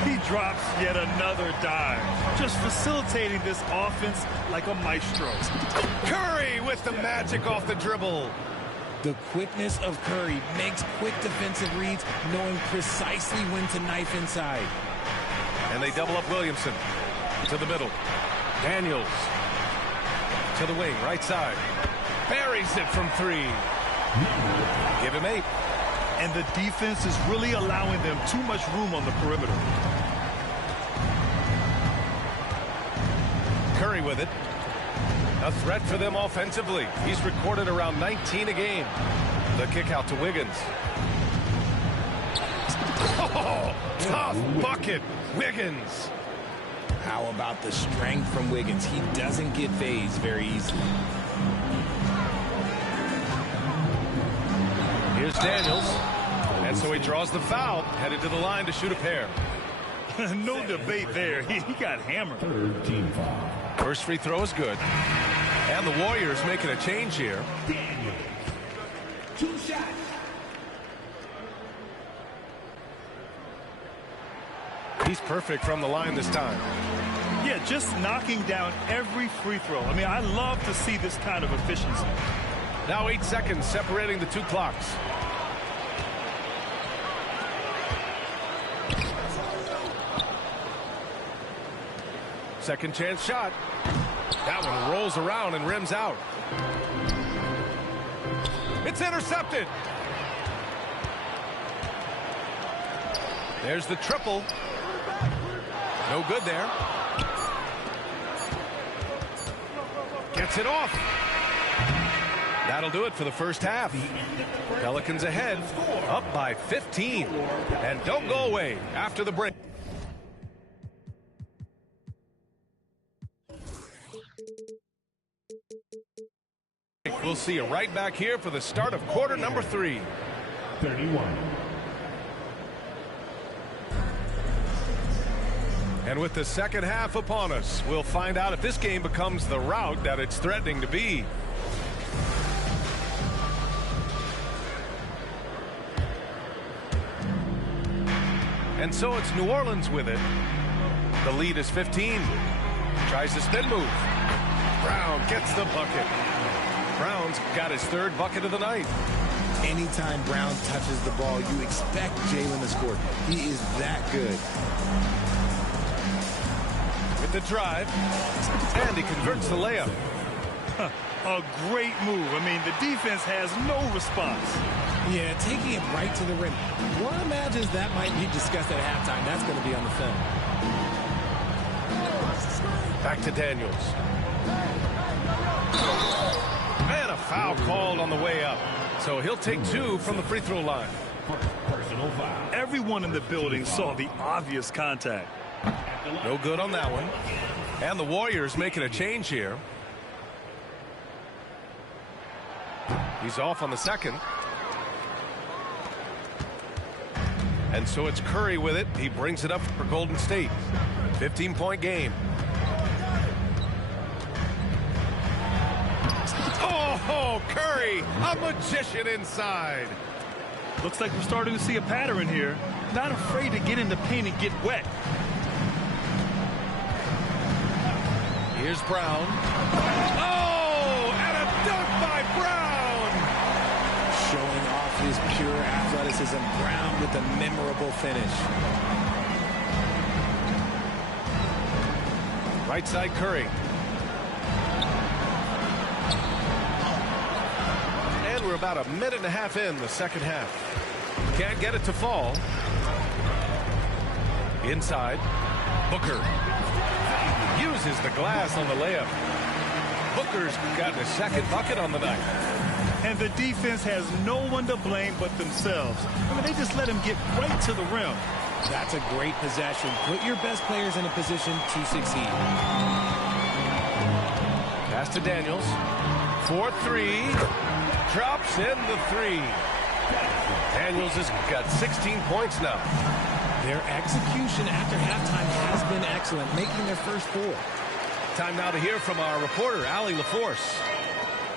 He drops yet another dive, just facilitating this offense like a maestro. Curry with the magic off the dribble. The quickness of Curry makes quick defensive reads, knowing precisely when to knife inside. And they double up Williamson to the middle. Daniels to the wing, right side. Buries it from 3. Give him 8. And the defense is really allowing them too much room on the perimeter. Curry with it. A threat for them offensively. He's recorded around 19 a game. The kick out to Wiggins. Oh, tough bucket. Wiggins. How about the strength from Wiggins? He doesn't get phased very easily. Here's Daniels. And so he draws the foul, headed to the line to shoot a pair. No debate there. He got hammered. 13 foul. First free throw is good. And the Warriors making a change here. 2 shots. He's perfect from the line this time. Yeah, just knocking down every free throw. I mean, I love to see this kind of efficiency. Now 8 seconds separating the two clocks. Second chance shot. That one rolls around and rims out. It's intercepted. There's the triple. No good there. Gets it off. That'll do it for the first half. Pelicans ahead, up by 15. And don't go away after the break. We'll see you right back here for the start of quarter number 3. 31. And with the second half upon us, we'll find out if this game becomes the rout that it's threatening to be. And so it's New Orleans with it. The lead is 15. Tries the spin move. Brown gets the bucket. Brown's got his 3rd bucket of the night. Anytime Brown touches the ball, you expect Jalen to score. He is that good. With the drive, and he converts the layup. A great move. I mean, the defense has no response. Yeah, taking it right to the rim. One imagines that might be discussed at halftime. That's going to be on the film. Back to Daniels. And a foul called on the way up. So he'll take 2 from the free throw line. Personal foul. Everyone in the building saw the obvious contact. No good on that one. And the Warriors making a change here. He's off on the second. And so it's Curry with it. He brings it up for Golden State. 15-point game. Oh, Curry, a magician inside. Looks like we're starting to see a pattern here. Not afraid to get in the paint and get wet. Here's Brown. Oh, and a dunk by Brown. Showing off his pure athleticism. Brown with a memorable finish. Right side Curry. And we're about a minute and a half in the second half. Can't get it to fall. Inside. Booker. Uses the glass on the layup. Booker's gotten his 2nd bucket on the night. And the defense has no one to blame but themselves. I mean, they just let him get right to the rim. That's a great possession. Put your best players in a position to succeed. Pass to Daniels. 4-3. Drops in the 3. Daniels has got 16 points now. Their execution after halftime has been excellent, making their first 4. Time now to hear from our reporter, Allie LaForce.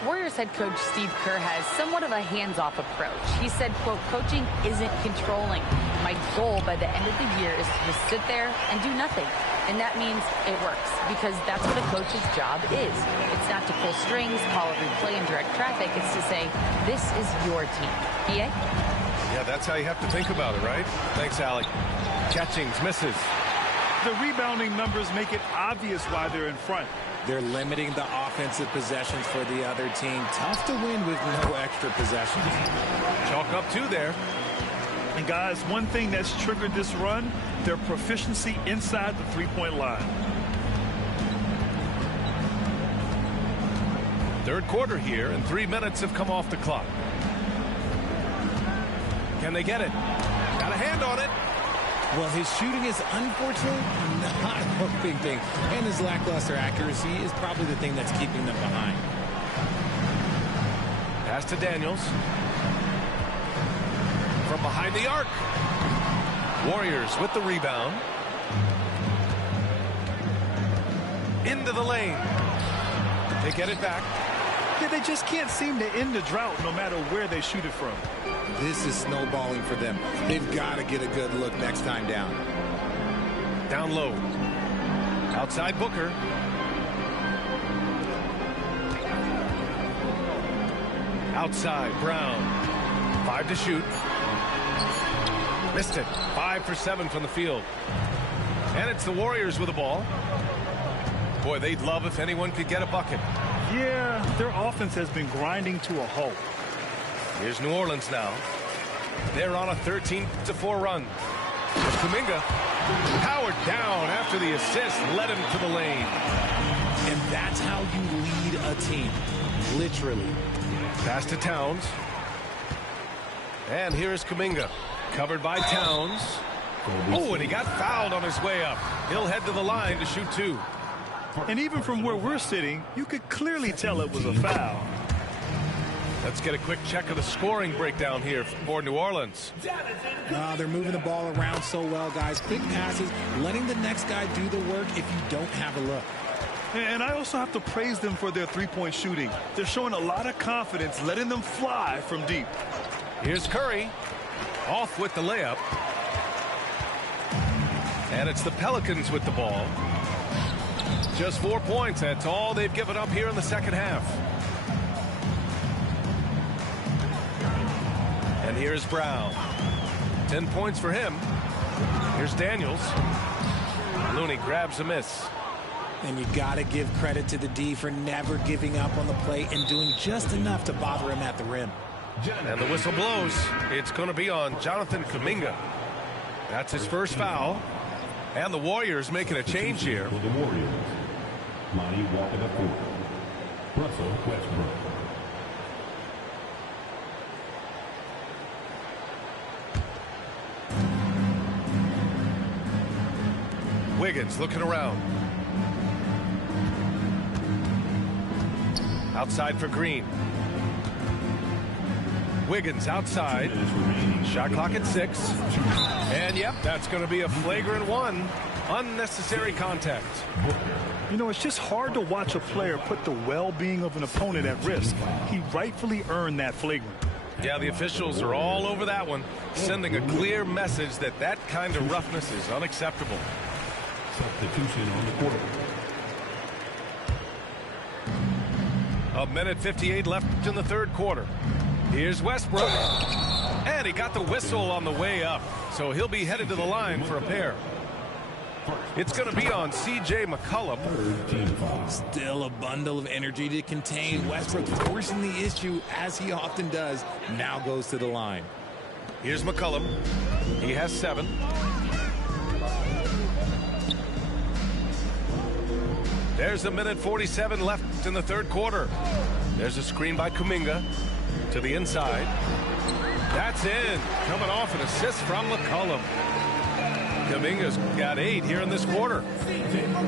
Warriors head coach Steve Kerr has somewhat of a hands-off approach. He said, quote, coaching isn't controlling. My goal by the end of the year is to just sit there and do nothing. And that means it works because that's what a coach's job is. It's not to pull strings, call every play, and direct traffic. It's to say, this is your team. PA? Yeah, that's how you have to think about it, right? Thanks, Allie. Catchings, misses. The rebounding numbers make it obvious why they're in front. They're limiting the offensive possessions for the other team. Tough to win with no extra possessions. Chalk up 2 there. And guys, one thing that's triggered this run, their proficiency inside the three-point line. 3rd quarter here, and 3 minutes have come off the clock. Can they get it? Got a hand on it. Well, his shooting is unfortunately not a big thing. And his lackluster accuracy is probably the thing that's keeping them behind. Pass to Daniels. From behind the arc. Warriors with the rebound. Into the lane. They get it back. Yeah, they just can't seem to end the drought no matter where they shoot it from. This is snowballing for them. They've got to get a good look next time down. Down low. Outside Booker. Outside Brown. 5 to shoot. Missed it. 5 for 7 from the field. And it's the Warriors with the ball. Boy, they'd love if anyone could get a bucket. Yeah, their offense has been grinding to a halt. Here's New Orleans now. They're on a 13-4 run. Kuminga powered down after the assist, led him to the lane. And that's how you lead a team. Literally. Pass to Towns. And here's Kuminga. Covered by Towns. Oh, and he got fouled on his way up. He'll head to the line to shoot 2. And even from where we're sitting, you could clearly tell it was a foul. Let's get a quick check of the scoring breakdown here for New Orleans. They're moving the ball around so well, guys. Quick passes, letting the next guy do the work if you don't have a look. And I also have to praise them for their three-point shooting. They're showing a lot of confidence, letting them fly from deep. Here's Curry. Off with the layup. And it's the Pelicans with the ball. Just 4 points. That's all they've given up here in the second half. And here's Brown. 10 points for him. Here's Daniels. Looney grabs a miss. And you got to give credit to the D for never giving up on the play and doing just enough to bother him at the rim. And the whistle blows. It's going to be on Jonathan Kuminga. That's his first foul. And the Warriors making a change here. For the Warriors, Lonnie Walker the fourth. Russell Westbrook. Wiggins looking around. Outside for Green. Wiggins outside. Shot clock at 6. And yep, that's going to be a flagrant 1. Unnecessary contact. You know, it's just hard to watch a player put the well-being of an opponent at risk. He rightfully earned that flagrant. Yeah, the officials are all over that one, sending a clear message that that kind of roughness is unacceptable. Substitution on the court. A minute 58 left in the third quarter. Here's Westbrook. And he got the whistle on the way up. So he'll be headed to the line for a pair. It's going to be on C.J. McCollum. Still a bundle of energy to contain. Westbrook forcing the issue, as he often does. Now goes to the line. Here's McCollum. He has 7. There's a minute 47 left in the third quarter. There's a screen by Kuminga to the inside. That's in. Coming off an assist from McCollum. Kuminga's got 8 here in this quarter.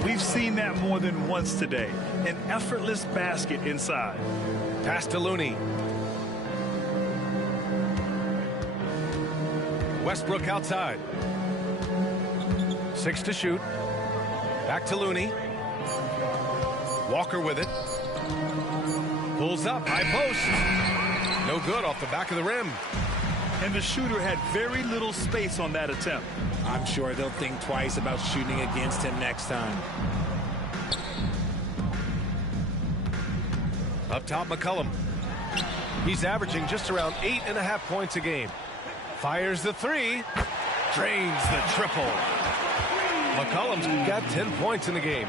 We've seen that more than once today. An effortless basket inside. Pass to Looney. Westbrook outside. 6 to shoot. Back to Looney. Walker with it. Pulls up, high post. No good, off the back of the rim. And the shooter had very little space on that attempt. I'm sure they'll think twice about shooting against him next time. Up top, McCollum. He's averaging just around 8.5 points a game. Fires the 3. Drains the triple. McCollum's got 10 points in the game.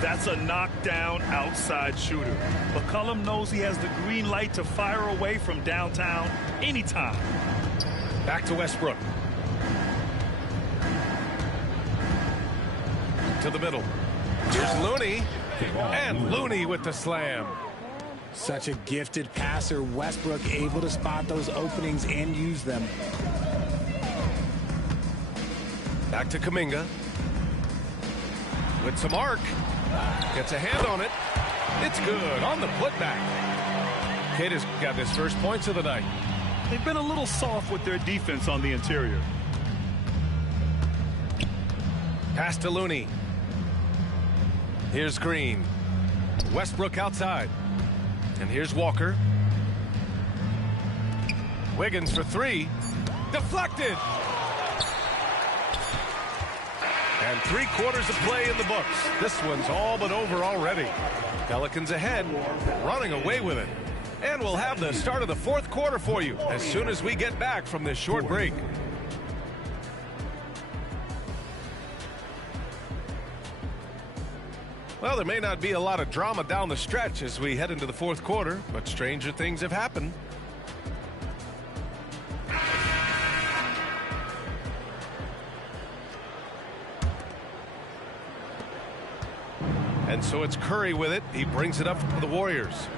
That's a knockdown outside shooter. McCollum knows he has the green light to fire away from downtown anytime. Back to Westbrook. To the middle. Here's Looney. And Looney with the slam. Such a gifted passer. Westbrook able to spot those openings and use them. Back to Kuminga. With some arc. Gets a hand on it. It's good on the putback. Kid has got his first points of the night. They've been a little soft with their defense on the interior. Pass to Looney. Here's Green. Westbrook outside. And here's Walker. Wiggins for 3. Deflected. And 3 quarters of play in the books. This one's all but over already. Pelicans ahead, running away with it. And we'll have the start of the 4th quarter for you as soon as we get back from this short break. Well, there may not be a lot of drama down the stretch as we head into the 4th quarter, but stranger things have happened. And so it's Curry with it. He brings it up for the Warriors.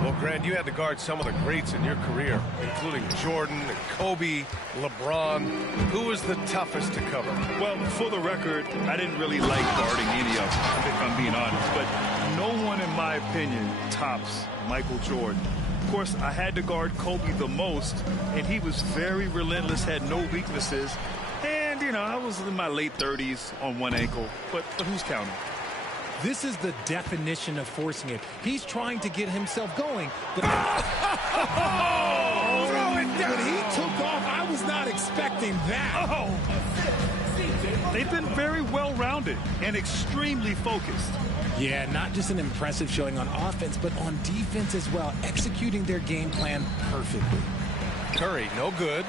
Well, Grant, you had to guard some of the greats in your career, including Jordan, and Kobe, LeBron. Who was the toughest to cover? Well, for the record, I didn't really like guarding any of them, if I'm being honest. But no one, in my opinion, tops Michael Jordan. Of course, I had to guard Kobe the most, and he was very relentless, had no weaknesses. And, you know, I was in my late 30s on one ankle, but who's counting? This is the definition of forcing it. He's trying to get himself going. But Throw it down! When he took off, I was not expecting that. Oh! They've been very well-rounded and extremely focused. Yeah, not just an impressive showing on offense, but on defense as well, executing their game plan perfectly. Curry, no good.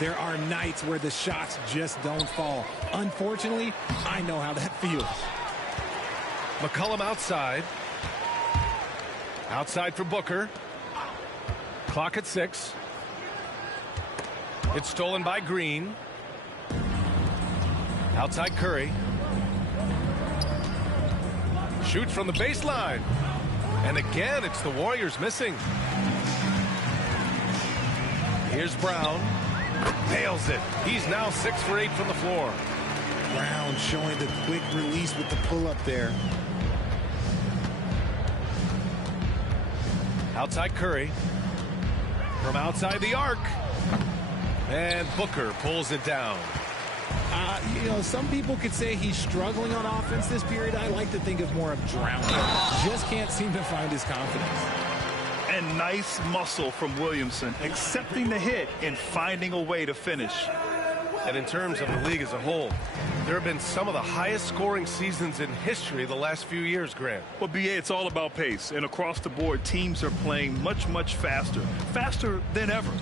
There are nights where the shots just don't fall. Unfortunately, I know how that feels. McCollum outside. Outside for Booker. Clock at 6. It's stolen by Green. Outside Curry. Shoots from the baseline. And again, it's the Warriors missing. Here's Brown. Nails it. He's now 6 for 8 from the floor. Brown showing the quick release with the pull-up there. Outside Curry. From outside the arc. And Booker pulls it down. You know, some people could say he's struggling on offense this period. I like to think of more of drowning. Just can't seem to find his confidence. And nice muscle from Williamson, accepting the hit and finding a way to finish. And in terms of the league as a whole, there have been some of the highest scoring seasons in history the last few years, Grant. Well, BA, it's all about pace. And across the board, teams are playing much, much faster. Faster than ever.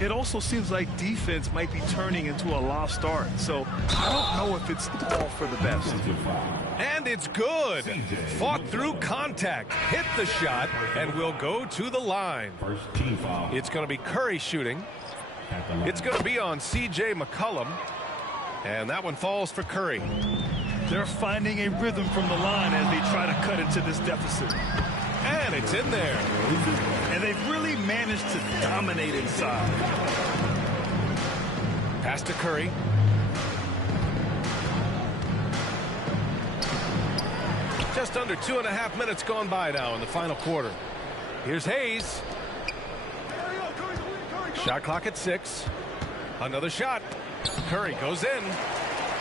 It also seems like defense might be turning into a lost art. So I don't know if it's all for the best. And it's good. Fought through contact, hit the shot, and will go to the line. First team foul. It's going to be Curry shooting. It's going to be on C.J. McCollum. And that one falls for Curry. They're finding a rhythm from the line as they try to cut into this deficit. And it's in there. And they've really managed to dominate inside. Pass to Curry. Just under 2.5 minutes gone by now in the final quarter. Here's Hayes. Shot clock at 6. Another shot. Curry goes in.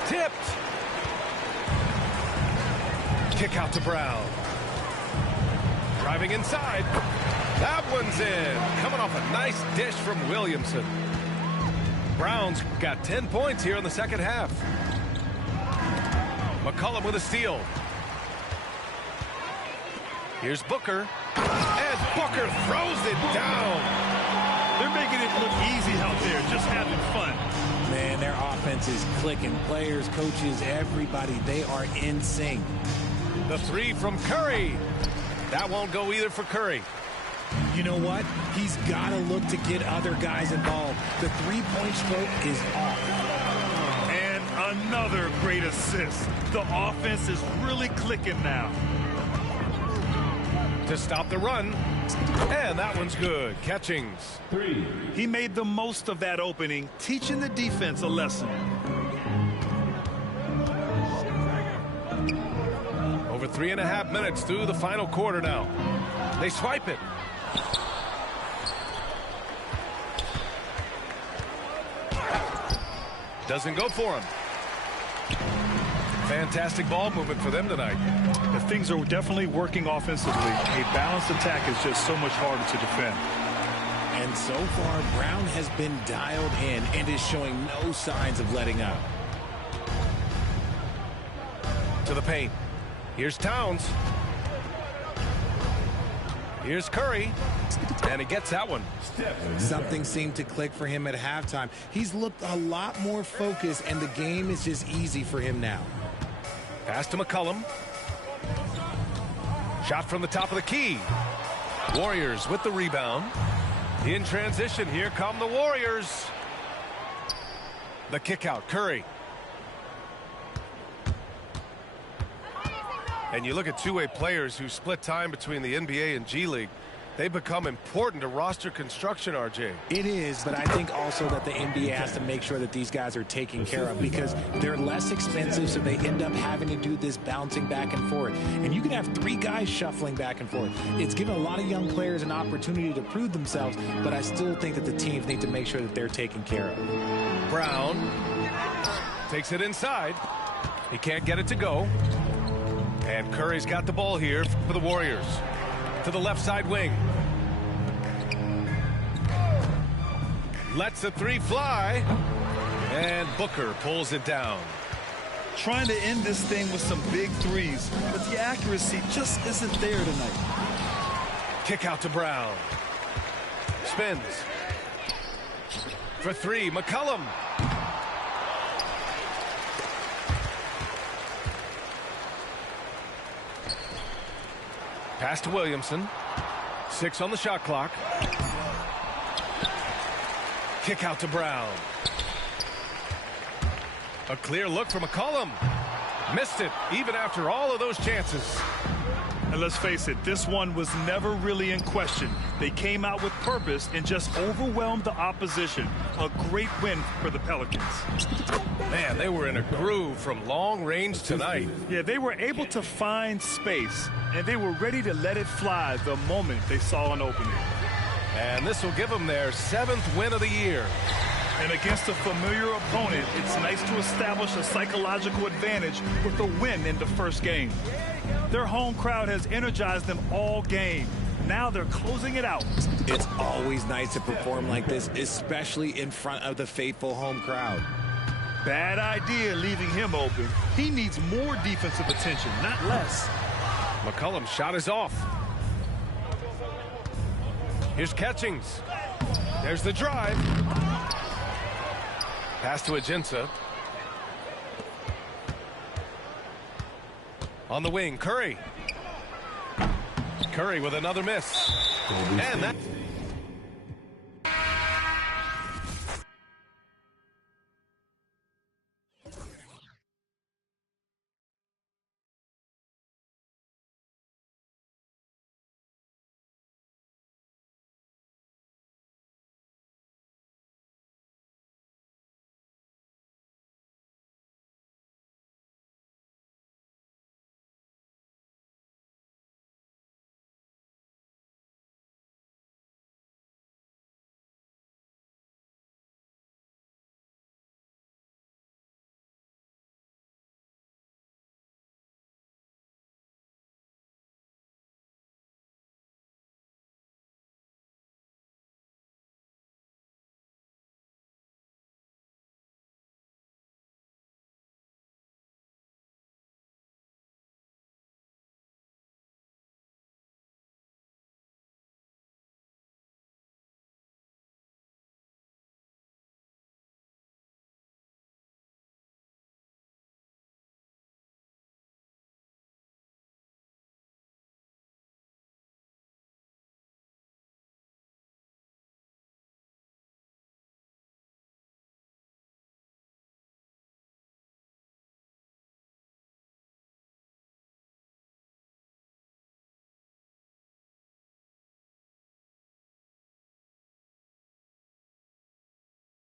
Tipped. Kick out to Brown. Driving inside. That one's in. Coming off a nice dish from Williamson. Brown's got 10 points here in the second half. McCollum with a steal. Here's Booker. And Booker throws it down. They're making it look easy out there, just having fun. Man, their offense is clicking. Players, coaches, everybody, they are in sync. The 3 from Curry. That won't go either for Curry. You know what? He's got to look to get other guys involved. The three-point stroke is off. And another great assist. The offense is really clicking now. To stop the run. And that one's good. Catchings. 3. He made the most of that opening, teaching the defense a lesson. Over 3.5 minutes through the final quarter now. They swipe it. Doesn't go for him. Fantastic ball movement for them tonight. If things are definitely working offensively, a balanced attack is just so much harder to defend. And so far, Brown has been dialed in and is showing no signs of letting up. To the paint. Here's Towns. Here's Curry. And he gets that one. Something seemed to click for him at halftime. He's looked a lot more focused, and the game is just easy for him now. Pass to McCollum. Shot from the top of the key. Warriors with the rebound. In transition, here come the Warriors. The kick out, Curry. And you look at two-way players who split time between the NBA and G League. They become important to roster construction, RJ. It is, but I think also that the NBA has to make sure that these guys are taken care of because they're less expensive, so they end up having to do this bouncing back and forth. And you can have three guys shuffling back and forth. It's given a lot of young players an opportunity to prove themselves, but I still think that the teams need to make sure that they're taken care of. Brown takes it inside. He can't get it to go. And Curry's got the ball here for the Warriors. To the left side wing. Lets the three fly. And Booker pulls it down. Trying to end this thing with some big threes, but the accuracy just isn't there tonight. Kick out to Brown. Spins. For three, McCollum. Pass to Williamson. 6 on the shot clock. Kick out to Brown. A clear look for McCollum. Missed it even after all of those chances. And let's face it, this one was never really in question. They came out with purpose and just overwhelmed the opposition. A great win for the Pelicans. Man, they were in a groove from long range tonight. Yeah, they were able to find space, and they were ready to let it fly the moment they saw an opening. And this will give them their 7th win of the year. And against a familiar opponent, it's nice to establish a psychological advantage with a win in the first game. Their home crowd has energized them all game. Now they're closing it out. It's always nice to perform like this, especially in front of the faithful home crowd. Bad idea leaving him open. He needs more defensive attention, not less. McCollum's shot is off. Here's Catchings. There's the drive. Pass to Ajinça. On the wing, Curry. Curry with another miss. And that...